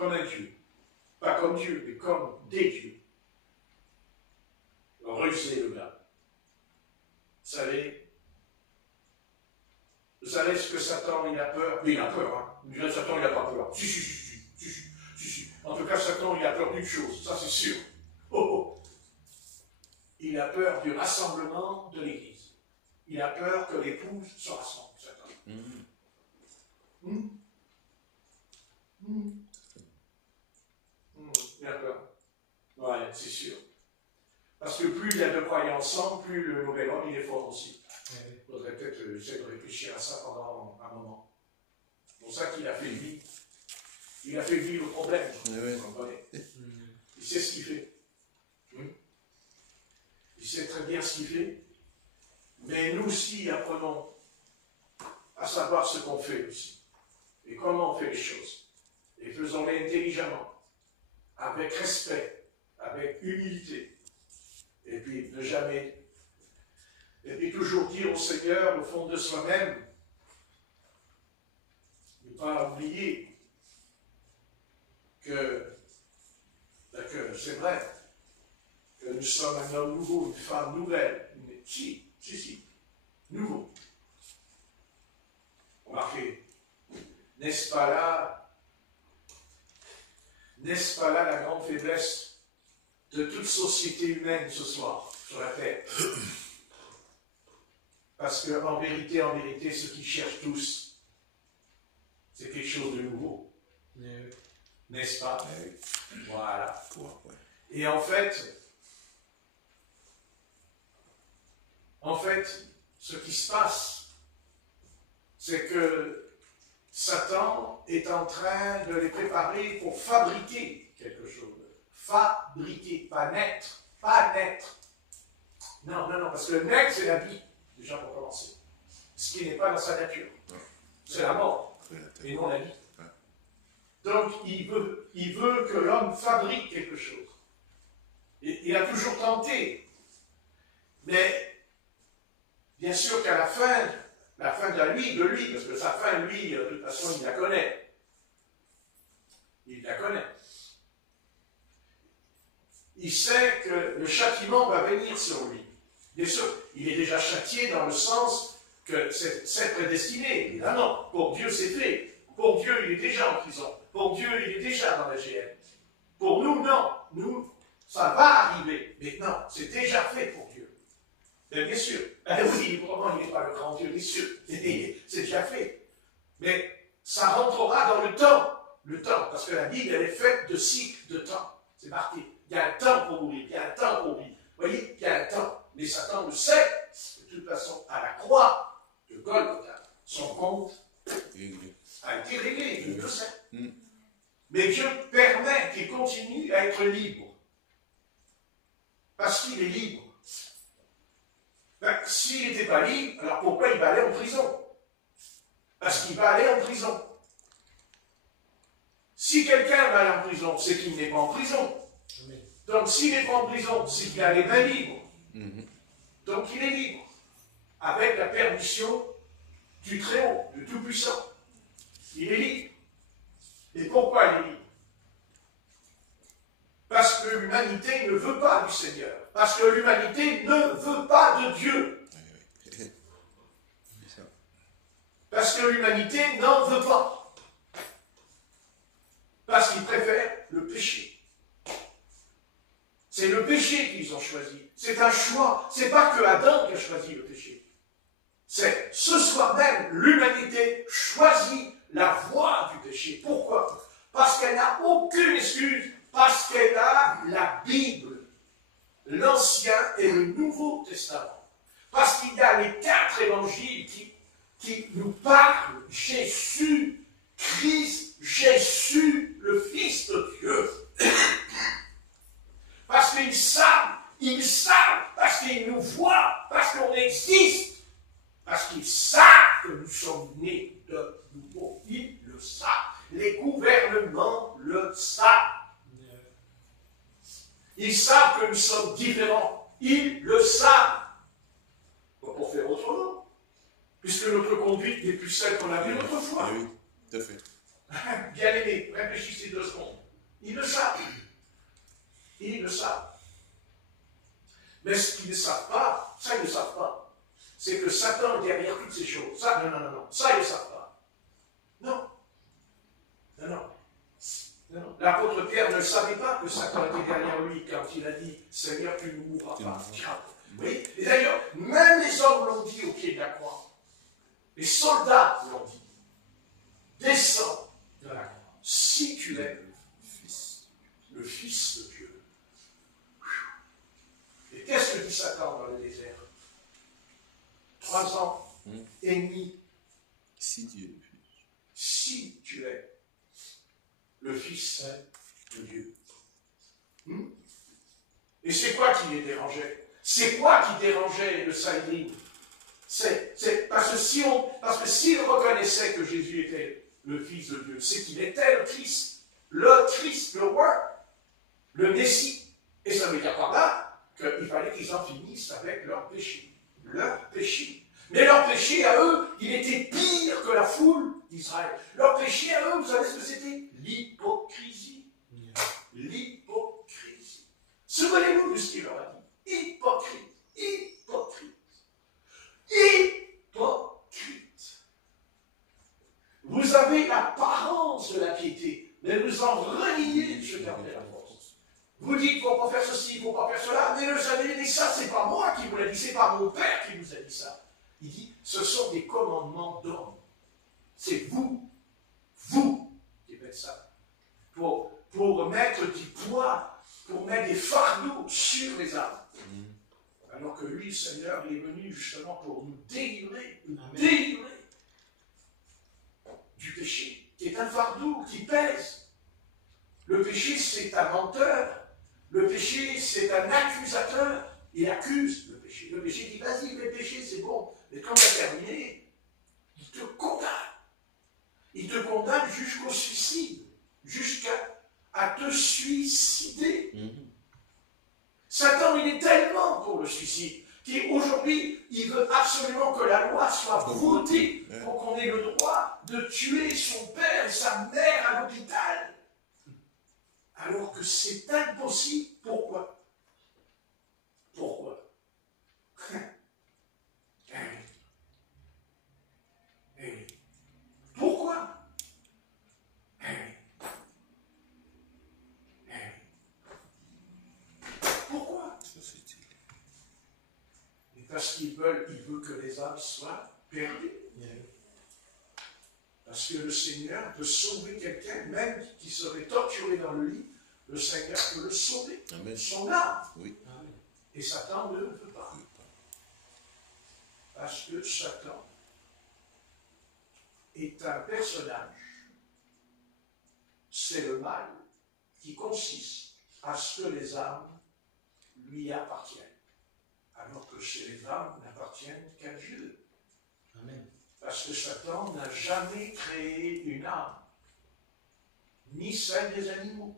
comme un Dieu. Pas comme Dieu, mais comme des dieux. Rusé le gars. Vous savez ce que Satan, il a peur? Mais il a peur, hein. Vous direz, Satan, il n'a pas peur. Si. En tout cas, Satan, il a peur d'une chose, ça c'est sûr. Oh. Il a peur du rassemblement de l'Église. Il a peur que l'épouse se rassemble, Satan. Il a peur. Ouais, c'est sûr. Parce que plus il y a de croyants ensemble, plus le nouvel homme, il est fort aussi. Il faudrait peut-être essayer de réfléchir à ça pendant un moment. C'est pour ça qu'il a fait lui. Il a fait lui le problème. Vous comprenez? Il sait ce qu'il fait. Il sait très bien ce qu'il fait. Mais nous aussi apprenons à savoir ce qu'on fait aussi. Et comment on fait les choses. Et faisons-les intelligemment, avec respect, avec humilité. Et puis ne jamais. Et puis toujours dire au Seigneur, au fond de soi-même, ne pas oublier que c'est vrai, que nous sommes un homme nouveau, une femme nouvelle. Si, nouveau. Remarquez, n'est-ce pas là la grande faiblesse de toute société humaine ce soir, sur la terre? Parce qu'en vérité, ce qu'ils cherchent tous, c'est quelque chose de nouveau. N'est-ce pas? Voilà. Et en fait, ce qui se passe, c'est que Satan est en train de les préparer pour fabriquer quelque chose. Fabriquer, pas naître. Non, parce que naître, c'est la vie, déjà pour commencer. Ce qui n'est pas dans sa nature. C'est la mort, et non la vie. Donc, il veut que l'homme fabrique quelque chose. Et il a toujours tenté. Mais, bien sûr qu'à la fin de lui, parce que sa fin, lui, de toute façon, il la connaît. Il sait que le châtiment va venir sur lui. Bien sûr, il est déjà châtié dans le sens que c'est prédestiné, évidemment. Pour Dieu, c'est fait. Pour Dieu, il est déjà en prison. Pour Dieu, il est déjà dans la GM. Pour nous, non. Nous, ça va arriver. Mais non, c'est déjà fait pour Dieu. Mais bien sûr. Oui, vraiment, il n'est pas le grand Dieu, bien sûr. C'est déjà fait. Mais ça rentrera dans le temps. Parce que la Bible, elle est faite de cycles de temps. C'est marqué. Il y a un temps pour mourir, il y a un temps pour vivre. Vous voyez, il y a un temps. Mais Satan le sait. De toute façon, à la croix de Golgotha, son compte a été réglé, il le sait. Mais Dieu permet qu'il continue à être libre. Parce qu'il est libre. S'il n'était pas libre, alors pourquoi il va aller en prison? Parce qu'il va aller en prison. Si quelqu'un va aller en prison, c'est qu'il n'est pas en prison. Donc s'il n'est pas en prison, c'est qu'il est bien libre. Donc il est libre. Avec la permission du Très-Haut, du Tout-Puissant. Il est libre. Et pourquoi il est libre? Parce que l'humanité ne veut pas du Seigneur. Parce que l'humanité ne veut pas de Dieu. Parce que l'humanité n'en veut pas. Parce qu'ils préfèrent le péché. C'est le péché qu'ils ont choisi. C'est un choix. C'est pas que Adam qui a choisi le péché. C'est ce soir même, l'humanité choisit la voie du péché. Pourquoi? Parce qu'elle n'a aucune excuse. Parce qu'elle a la Bible, l'Ancien et le Nouveau Testament. Parce qu'il y a les 4 évangiles qui nous parlent Jésus, Christ, Jésus, le Fils de Dieu. Parce qu'ils savent, parce qu'ils nous voient, parce qu'on existe, parce qu'ils savent que nous sommes nés de nouveau. Ils le savent. Les gouvernements le savent. Ils savent que nous sommes différents. Ils le savent. Pas pour faire autrement. Puisque notre conduite n'est plus celle qu'on a vue autrefois. Oui, tout à fait. Bien aimé, réfléchissez 2 secondes. Ils le savent. Ils le savent. Mais ce qu'ils ne savent pas, ça ils ne savent pas, c'est que Satan est derrière toutes ces choses. Ça, non. Ça, ils ne savent pas. Non. Non. L'apôtre Pierre ne savait pas que Satan était derrière lui quand il a dit « Seigneur, tu ne mourras pas. » Oui. Et d'ailleurs, même les hommes l'ont dit au pied de la croix. Les soldats l'ont dit. Descends de la croix. Si tu es le Fils de Dieu. Et qu'est-ce que dit Satan dans le désert? 3 ans et demi. Si tu es le Fils de Dieu. Et c'est quoi qui les dérangeait? C'est quoi qui dérangeait le Sanhédrin? C'est parce que s'ils reconnaissaient que Jésus était le Fils de Dieu, c'est qu'il était le Christ, le roi, le Messie. Et ça veut dire par là qu'il fallait qu'ils en finissent avec leur péché. Mais leur péché à eux, il était pire que la foule d'Israël. Leur péché à eux, vous savez ce que c'était? L'hypocrisie. L'hypocrisie. Souvenez-vous de ce qu'il leur a dit. Hypocrite. Vous avez l'apparence de la piété, mais vous en reniez ce qu'a fait la force. Vous dites, il ne faut pas faire ceci, il ne faut pas faire cela, mais le savez, et ça, c'est pas moi qui vous l'a dit, c'est pas mon Père qui vous a dit ça. Il dit, ce sont des commandements d'homme. C'est vous qui faites ça. Pour mettre du poids, pour mettre des fardeaux sur les âmes. Alors que lui, le Seigneur, il est venu justement pour nous délivrer du péché, qui est un fardeau, qui pèse. Le péché, c'est un menteur. Le péché, c'est un accusateur. Il accuse le péché. Le péché dit, vas-y, le péché, c'est bon. Mais quand tu as terminé, il te condamne. Il te condamne jusqu'au suicide, jusqu'à te suicider. Satan, il est tellement pour le suicide qu'aujourd'hui, il veut absolument que la loi soit votée pour qu'on ait le droit de tuer son père et sa mère à l'hôpital. Alors que c'est impossible. Pourquoi? Pourquoi? Pourquoi? Et parce il veut que les âmes soient perdues. Parce que le Seigneur peut sauver quelqu'un, même qui serait torturé dans le lit, le Seigneur peut le sauver. Amen. Son âme. Oui. Et Satan ne le veut pas. Parce que Satan est un personnage. C'est le mal qui consiste à ce que les âmes lui appartiennent. Alors que les âmes n'appartiennent qu'à Dieu. Amen. Parce que Satan n'a jamais créé une âme, ni celle des animaux.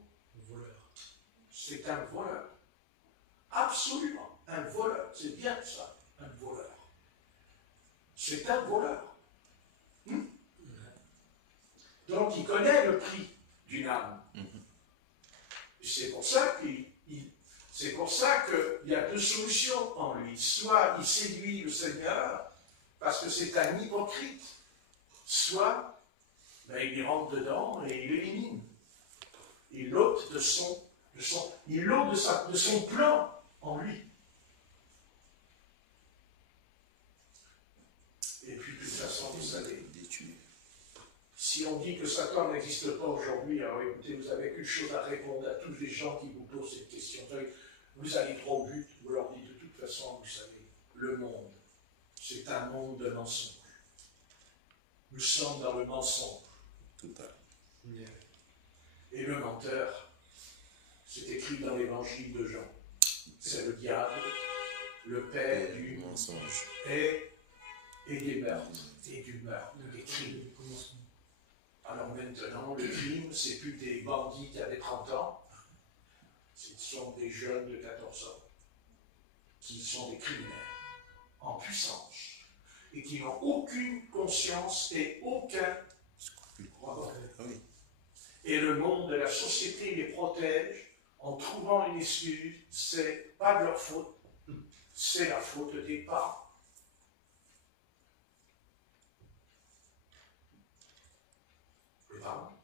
C'est un voleur. Absolument, un voleur. C'est bien ça, un voleur. C'est un voleur. Donc il connaît le prix d'une âme. Et c'est pour ça qu'il y a 2 solutions en lui. Soit il séduit le Seigneur, parce que c'est un hypocrite, soit il y rentre dedans et il l'élimine. Il ôte de son plan en lui. Et puis de toute façon, vous savez, si on dit que Satan n'existe pas aujourd'hui, alors écoutez, vous n'avez qu'une chose à répondre à tous les gens qui vous posent cette question. Vous allez trop vite, vous leur dites de toute façon, vous savez, le monde, c'est un monde de mensonges. Nous sommes dans le mensonge. Total. Et le menteur, c'est écrit dans l'évangile de Jean. C'est le diable, le père du mensonge. Et des meurtres, des crimes. Alors maintenant, le crime, c'est plus des bandits qui avaient 30 ans, ce sont des jeunes de 14 ans, qui sont des criminels, en puissance, et qui n'ont aucune conscience et aucun scrupule. Et le monde, la société les protège en trouvant une excuse. C'est pas de leur faute, c'est la faute des parents. Les parents.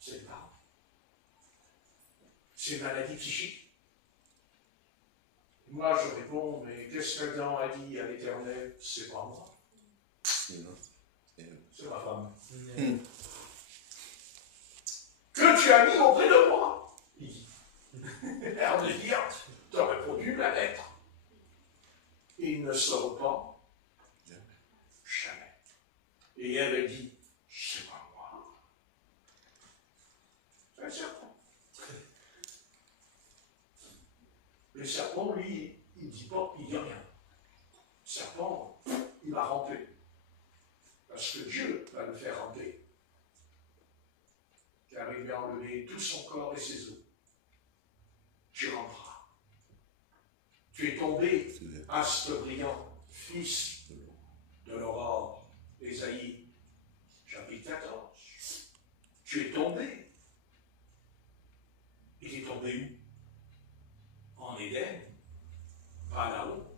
C'est les parents. C'est une maladie psychique. Moi, je réponds, mais qu'est-ce qu'Adam a dit à l'Éternel? C'est pas moi. C'est ma femme. Que tu as mis auprès de moi. Il dit. L'air de dire, tu as répondu la lettre. Il ne se repent jamais. Et elle dit, c'est pas moi. C'est un serpent. Le serpent, lui, il dit pas, il dit rien. Le serpent, il va ramper. Parce que Dieu va le faire ramper. Car il lui a enlevé tout son corps et ses os. Tu ramperas. Tu es tombé, astre brillant, fils de l'aurore. Ésaïe, chapitre 14. Tu es tombé. Il est tombé où? En Éden. Pas là-haut.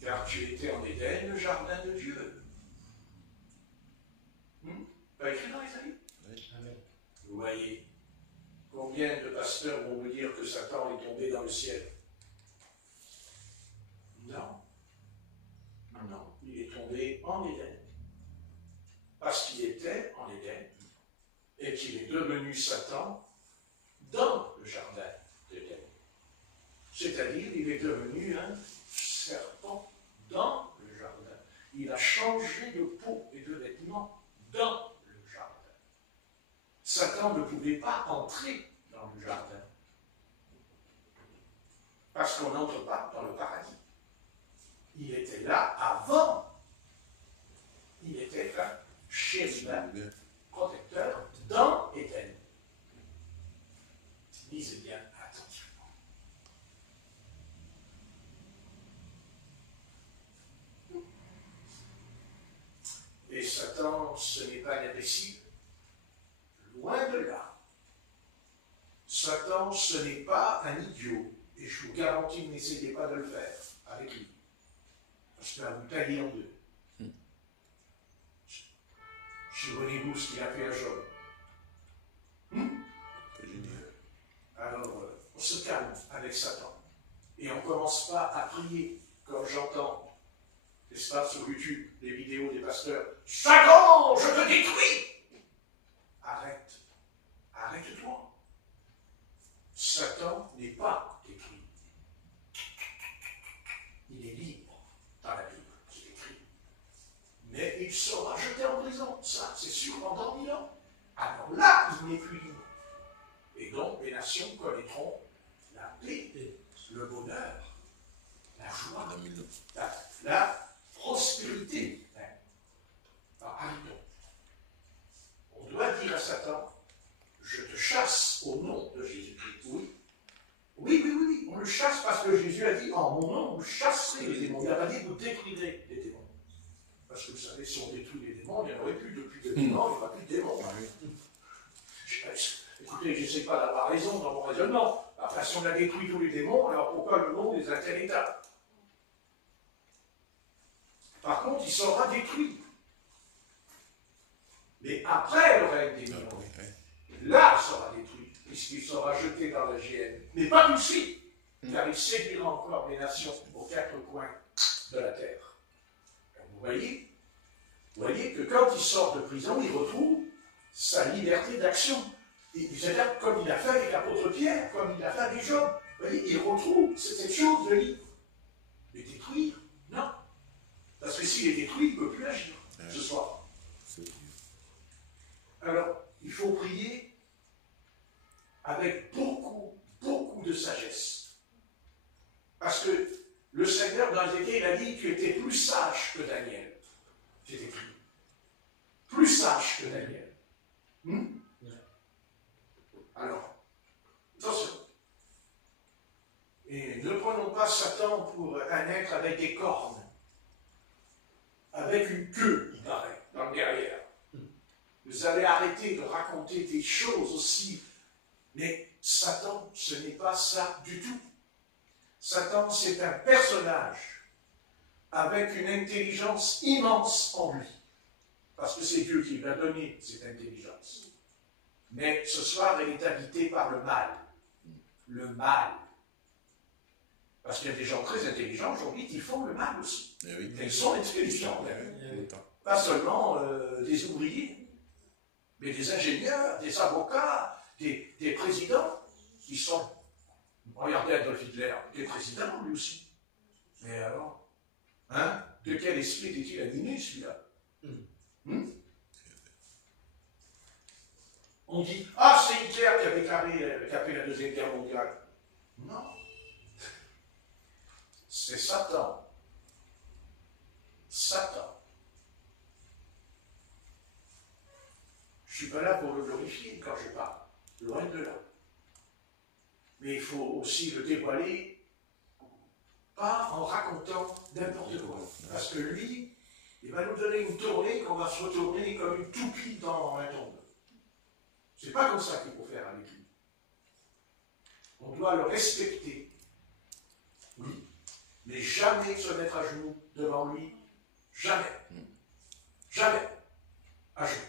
Car tu étais en Éden, le jardin de Dieu. Pas écrit dans Ésaïe? Vous voyez, combien de pasteurs vont vous dire que Satan est tombé dans le ciel? Non. Non, il est tombé en Éden. Parce qu'il était en Éden et qu'il est devenu Satan dans le jardin d'Éden. C'est-à-dire, il est devenu un serpent dans le jardin. Il a changé de peau et de vêtements dans le jardin. Satan ne pouvait pas entrer dans le jardin. Parce qu'on n'entre pas dans le paradis. Il était là avant. Il était un chérubin protecteur dans Éden. Lisez bien attentivement. Et Satan, ce n'est pas un imbécile. Loin de là. Satan, ce n'est pas un idiot. Et je vous garantis, n'essayez pas de le faire avec lui. Parce qu'il va vous tailler en deux. Souvenez-vous ce qu'il a fait à Job. Alors, on se calme avec Satan. Et on ne commence pas à prier, comme j'entends, n'est-ce pas, sur YouTube, les vidéos des pasteurs. Satan, je te détruis! Arrête. Arrête-toi. Satan n'est pas détruit. Il est libre dans la Bible, c'est écrit. Mais il sera jeté en prison. Ça, c'est sûr, pendant 1000 ans. Alors là, il n'est plus libre. Et donc, les nations connaîtront la paix, le bonheur, la joie, la prospérité. Alors, arrêtons. On doit dire à Satan, je te chasse au nom de Jésus-Christ. Oui. Oui, on le chasse parce que Jésus a dit, en mon nom, vous chasserez les démons. Il n'a pas dit, vous détruirez les démons. Parce que vous savez, si on détruit les démons, il n'y en aurait plus depuis 2000 ans, il n'y aura plus de démons. Écoutez, je ne sais pas d'avoir raison dans mon raisonnement. Enfin, si on a détruit tous les démons, alors pourquoi le monde est à tel état? Par contre, il sera détruit. Mais après le règne des démons, là, il sera détruit, puisqu'il sera jeté dans la géhenne. Mais pas tout de suite, car il séduira encore les nations aux quatre coins de la terre. Vous voyez que quand il sort de prison, il retrouve sa liberté d'action. C'est-à-dire comme il a fait avec l'apôtre Pierre, comme il a fait avec Job. Vous voyez, il retrouve cette chose de libre. Mais détruire, non. Parce que s'il est détruit, il ne peut plus agir ce soir. Alors, il faut prier avec beaucoup, beaucoup de sagesse. Parce que le Seigneur, dans Ézéchiel, il a dit, tu étais plus sage que Daniel. C'est écrit. Plus sage que Daniel. Alors, attention. Et ne prenons pas Satan pour un être avec des cornes, avec une queue, il paraît, dans le derrière. Vous allez arrêter de raconter des choses aussi. Mais Satan, ce n'est pas ça du tout. Satan, c'est un personnage avec une intelligence immense en lui. Parce que c'est Dieu qui lui a donné cette intelligence. Mais ce soir, elle est habitée par le mal. Le mal. Parce qu'il y a des gens très intelligents aujourd'hui qui font le mal aussi. Oui. Ils sont intelligents. Pas seulement des ouvriers, mais des ingénieurs, des avocats, des présidents qui sont... Regardez Adolf Hitler, des présidents lui aussi. Mais alors, hein, de quel esprit était-il animé celui-là? On dit, ah, c'est Hitler qui a déclaré, qui a fait la Deuxième Guerre mondiale. Non. C'est Satan. Satan. Je ne suis pas là pour le glorifier quand je parle. Loin de là. Mais il faut aussi le dévoiler, pas en racontant n'importe quoi. Parce que lui, il va nous donner une tournée qu'on va se retourner comme une toupie dans la tombe. C'est pas comme ça qu'il faut faire avec lui. On doit le respecter. Oui. Mais jamais se mettre à genoux devant lui. Jamais. Jamais. À genoux.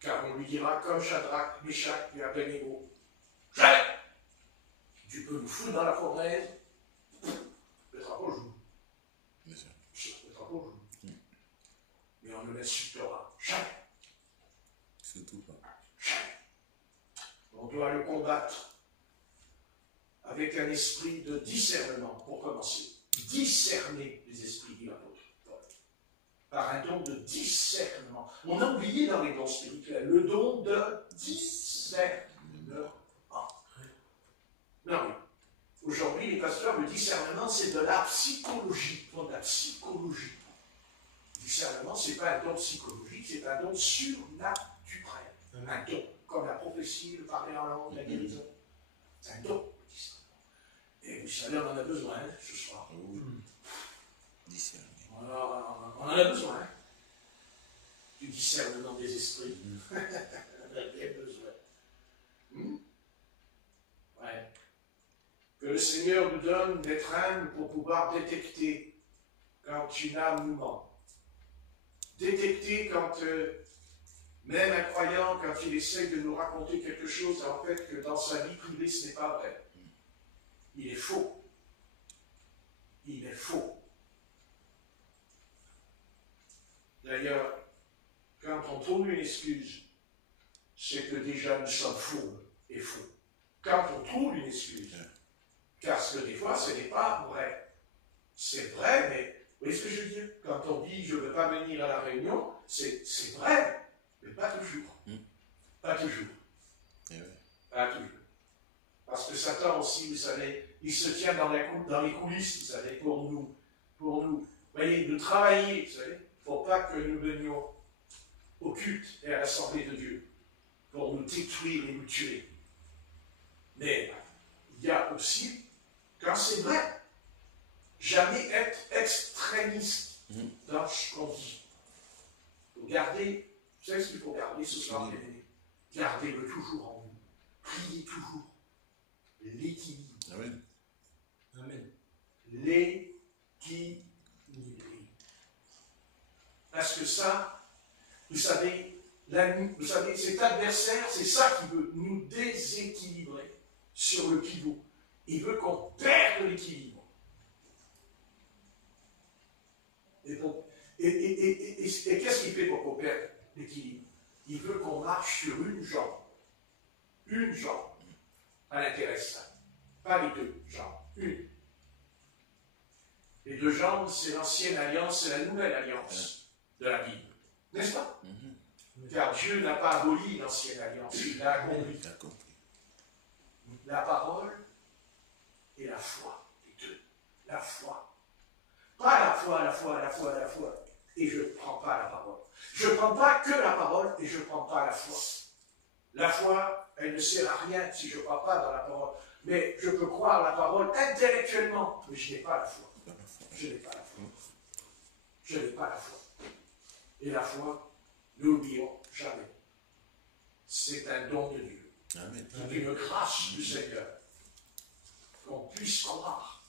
Car on lui dira comme Shadrach, Meshach et Abednego. Jamais. Tu peux nous foutre dans la fournaise, mettra pas au genou. Mettra pas au genou. Mais on ne l'insultera jamais. Surtout pas. Jamais. On doit le combattre avec un esprit de discernement, pour commencer. Discerner les esprits, dit l'apôtre Paul. Par un don de discernement. On a oublié dans les dons spirituels le don de discernement. Non, oui. Aujourd'hui, les pasteurs, le discernement, c'est de la psychologie. De la psychologie. Le discernement, ce n'est pas un don psychologique, c'est un don surnaturel. Un don, comme la prophétie, le parler en langue, la guérison. C'est un don, le discernement. Et vous savez, on en a besoin ce soir. Discerner. On en a besoin. Du discernement des esprits. On en a bien besoin. Ouais. Que le Seigneur nous donne d'être humbles pour pouvoir détecter quand une âme nous ment. Détecter quand, même un croyant, quand il essaie de nous raconter quelque chose, en fait, que dans sa vie privée, ce n'est pas vrai. Il est faux. Il est faux. D'ailleurs, quand on trouve une excuse, c'est que déjà nous sommes faux et faux. Quand on trouve une excuse, parce que des fois, ce n'est pas vrai. C'est vrai, mais vous voyez ce que je veux dire? Quand on dit je ne veux pas venir à la réunion, c'est vrai, mais pas toujours. Pas toujours. Pas toujours. Parce que Satan aussi, vous savez, il se tient dans les coulisses, vous savez, pour nous, vous voyez, nous travailler, vous savez. Il ne faut pas que nous venions au culte et à l'assemblée de Dieu pour nous détruire et nous tuer. Mais il y a aussi, quand c'est vrai, jamais être extrémiste dans ce qu'on dit. Il faut garder, vous savez ce qu'il faut garder ce soir, gardez-le toujours en vous. Priez toujours. L'équilibre. Amen. Amen. L'équilibre. Parce que ça, vous savez, cet adversaire, c'est ça qui veut nous déséquilibrer sur le pivot. Il veut qu'on perde l'équilibre. Et qu'est-ce qu'il fait pour qu'on perde l'équilibre? Il veut qu'on marche sur une jambe. Une jambe. Ça l'intéresse ça. Pas les deux jambes. Une. Les deux jambes, c'est l'ancienne alliance, c'est la nouvelle alliance de la Bible. N'est-ce pas? Car Dieu n'a pas aboli l'ancienne alliance, il l'a accompli. La parole et la foi, les deux. La foi. Pas la foi. Et je ne prends pas la parole. Je ne prends pas que la parole et je ne prends pas la foi. La foi, elle ne sert à rien si je ne crois pas dans la parole. Mais je peux croire la parole intellectuellement, mais je n'ai pas la foi. Je n'ai pas la foi. Je n'ai pas la foi. Et la foi, n'oublions jamais c'est un don de Dieu. Amen. C'est une grâce du Seigneur. Qu'on puisse croire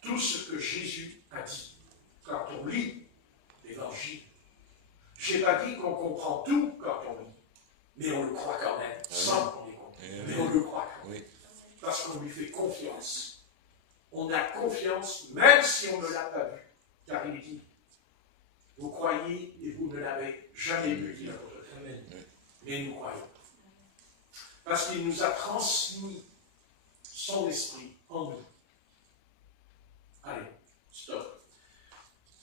tout ce que Jésus a dit. Quand on lit l'Évangile, je n'ai pas dit qu'on comprend tout quand on lit, mais on le croit quand même, sans qu'on les comprenne. Mais on le croit quand même. Oui. Parce qu'on lui fait confiance. On a confiance, même si on ne l'a pas vu. Car il dit, vous croyez et vous ne l'avez jamais vu, dit l'apôtre. Mais nous croyons. Parce qu'il nous a transmis son esprit en nous. Allez, stop.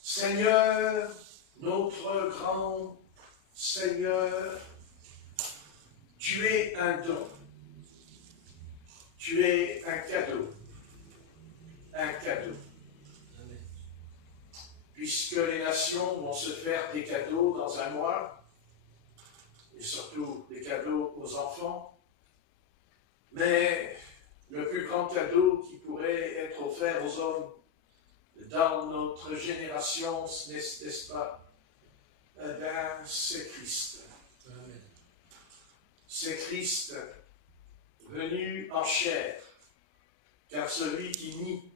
Seigneur, notre grand Seigneur, tu es un don. Tu es un cadeau. Un cadeau. Puisque les nations vont se faire des cadeaux dans un mois, et surtout des cadeaux aux enfants, mais le plus grand cadeau qui pourrait être offert aux hommes dans notre génération, n'est-ce pas? Eh bien, c'est Christ. Amen. C'est Christ venu en chair, car celui qui nie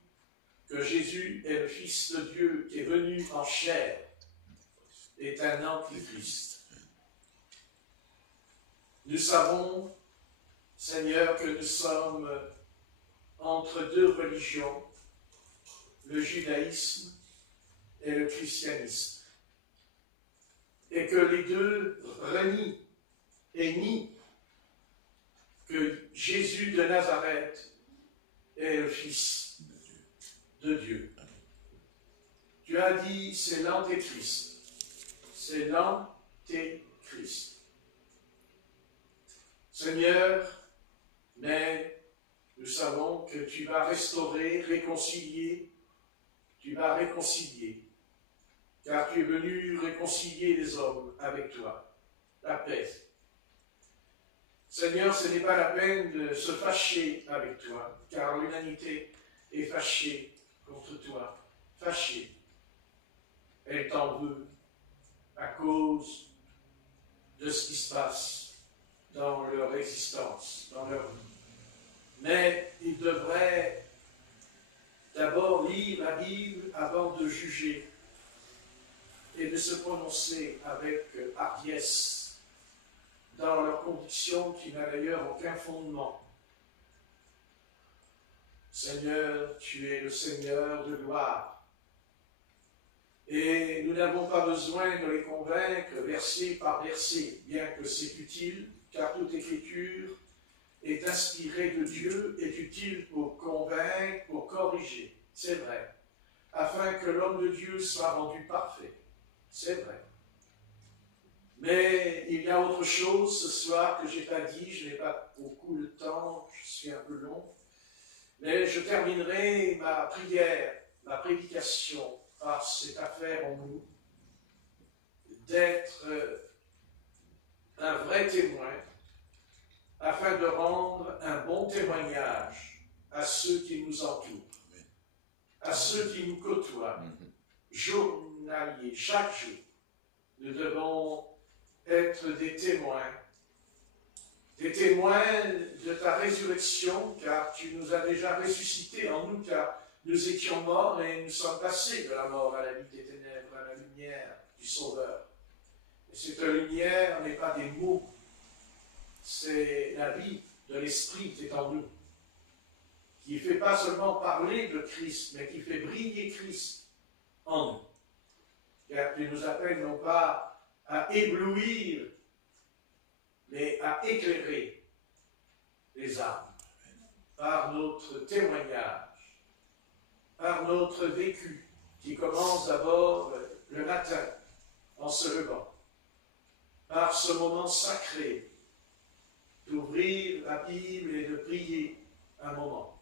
que Jésus est le Fils de Dieu qui est venu en chair est un antichrist. Nous savons, Seigneur, que nous sommes entre deux religions, le judaïsme et le christianisme, et que les deux renient et nient que Jésus de Nazareth est le Fils de Dieu. Tu as dit, c'est l'antéchrist. C'est l'antéchrist. Seigneur, mais nous savons que tu vas restaurer, réconcilier. Tu vas réconcilier. Car tu es venu réconcilier les hommes avec toi. La paix. Seigneur, ce n'est pas la peine de se fâcher avec toi, car l'humanité est fâchée contre toi, fâchée. Elle t'en veut à cause de ce qui se passe dans leur existence, dans leur vie. Mais ils devraient d'abord lire la Bible avant de juger et de se prononcer avec hardiesse dans leurs convictions qui n'a d'ailleurs aucun fondement. Seigneur, tu es le Seigneur de gloire. Et nous n'avons pas besoin de les convaincre verset par verset, bien que c'est utile, car toute écriture est inspirée de Dieu, est utile pour convaincre, pour corriger. C'est vrai. Afin que l'homme de Dieu soit rendu parfait. C'est vrai. Mais il y a autre chose ce soir que je n'ai pas dit, je n'ai pas beaucoup de temps, je suis un peu long. Mais je terminerai ma prière, ma prédication par cette affaire en nous, d'être un vrai témoin, afin de rendre un bon témoignage à ceux qui nous entourent, à ceux qui nous côtoient, journaliers, chaque jour. Nous devons être des témoins de ta résurrection, car tu nous as déjà ressuscités en nous, car nous étions morts et nous sommes passés de la mort à la vie des ténèbres, à la lumière du Sauveur. Et cette lumière n'est pas des mots, c'est la vie de l'Esprit qui est en nous, qui ne fait pas seulement parler de Christ, mais qui fait briller Christ en nous. Car tu nous appelles non pas à éblouir, mais à éclairer les âmes par notre témoignage, par notre vécu, qui commence d'abord le matin en se levant, par ce moment sacré d'ouvrir la Bible et de prier un moment,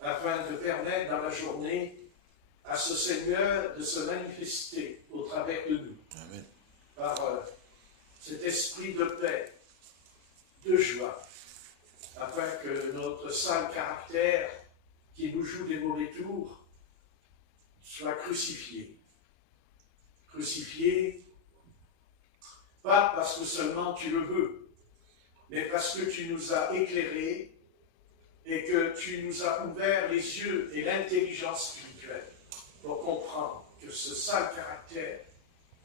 afin de permettre dans la journée à ce Seigneur de se manifester au travers de nous. Amen. Par cet esprit de paix, de joie, afin que notre sale caractère qui nous joue des mauvais tours soit crucifié. Crucifié pas parce que seulement tu le veux, mais parce que tu nous as éclairés et que tu nous as ouvert les yeux et l'intelligence spirituelle pour comprendre que ce sale caractère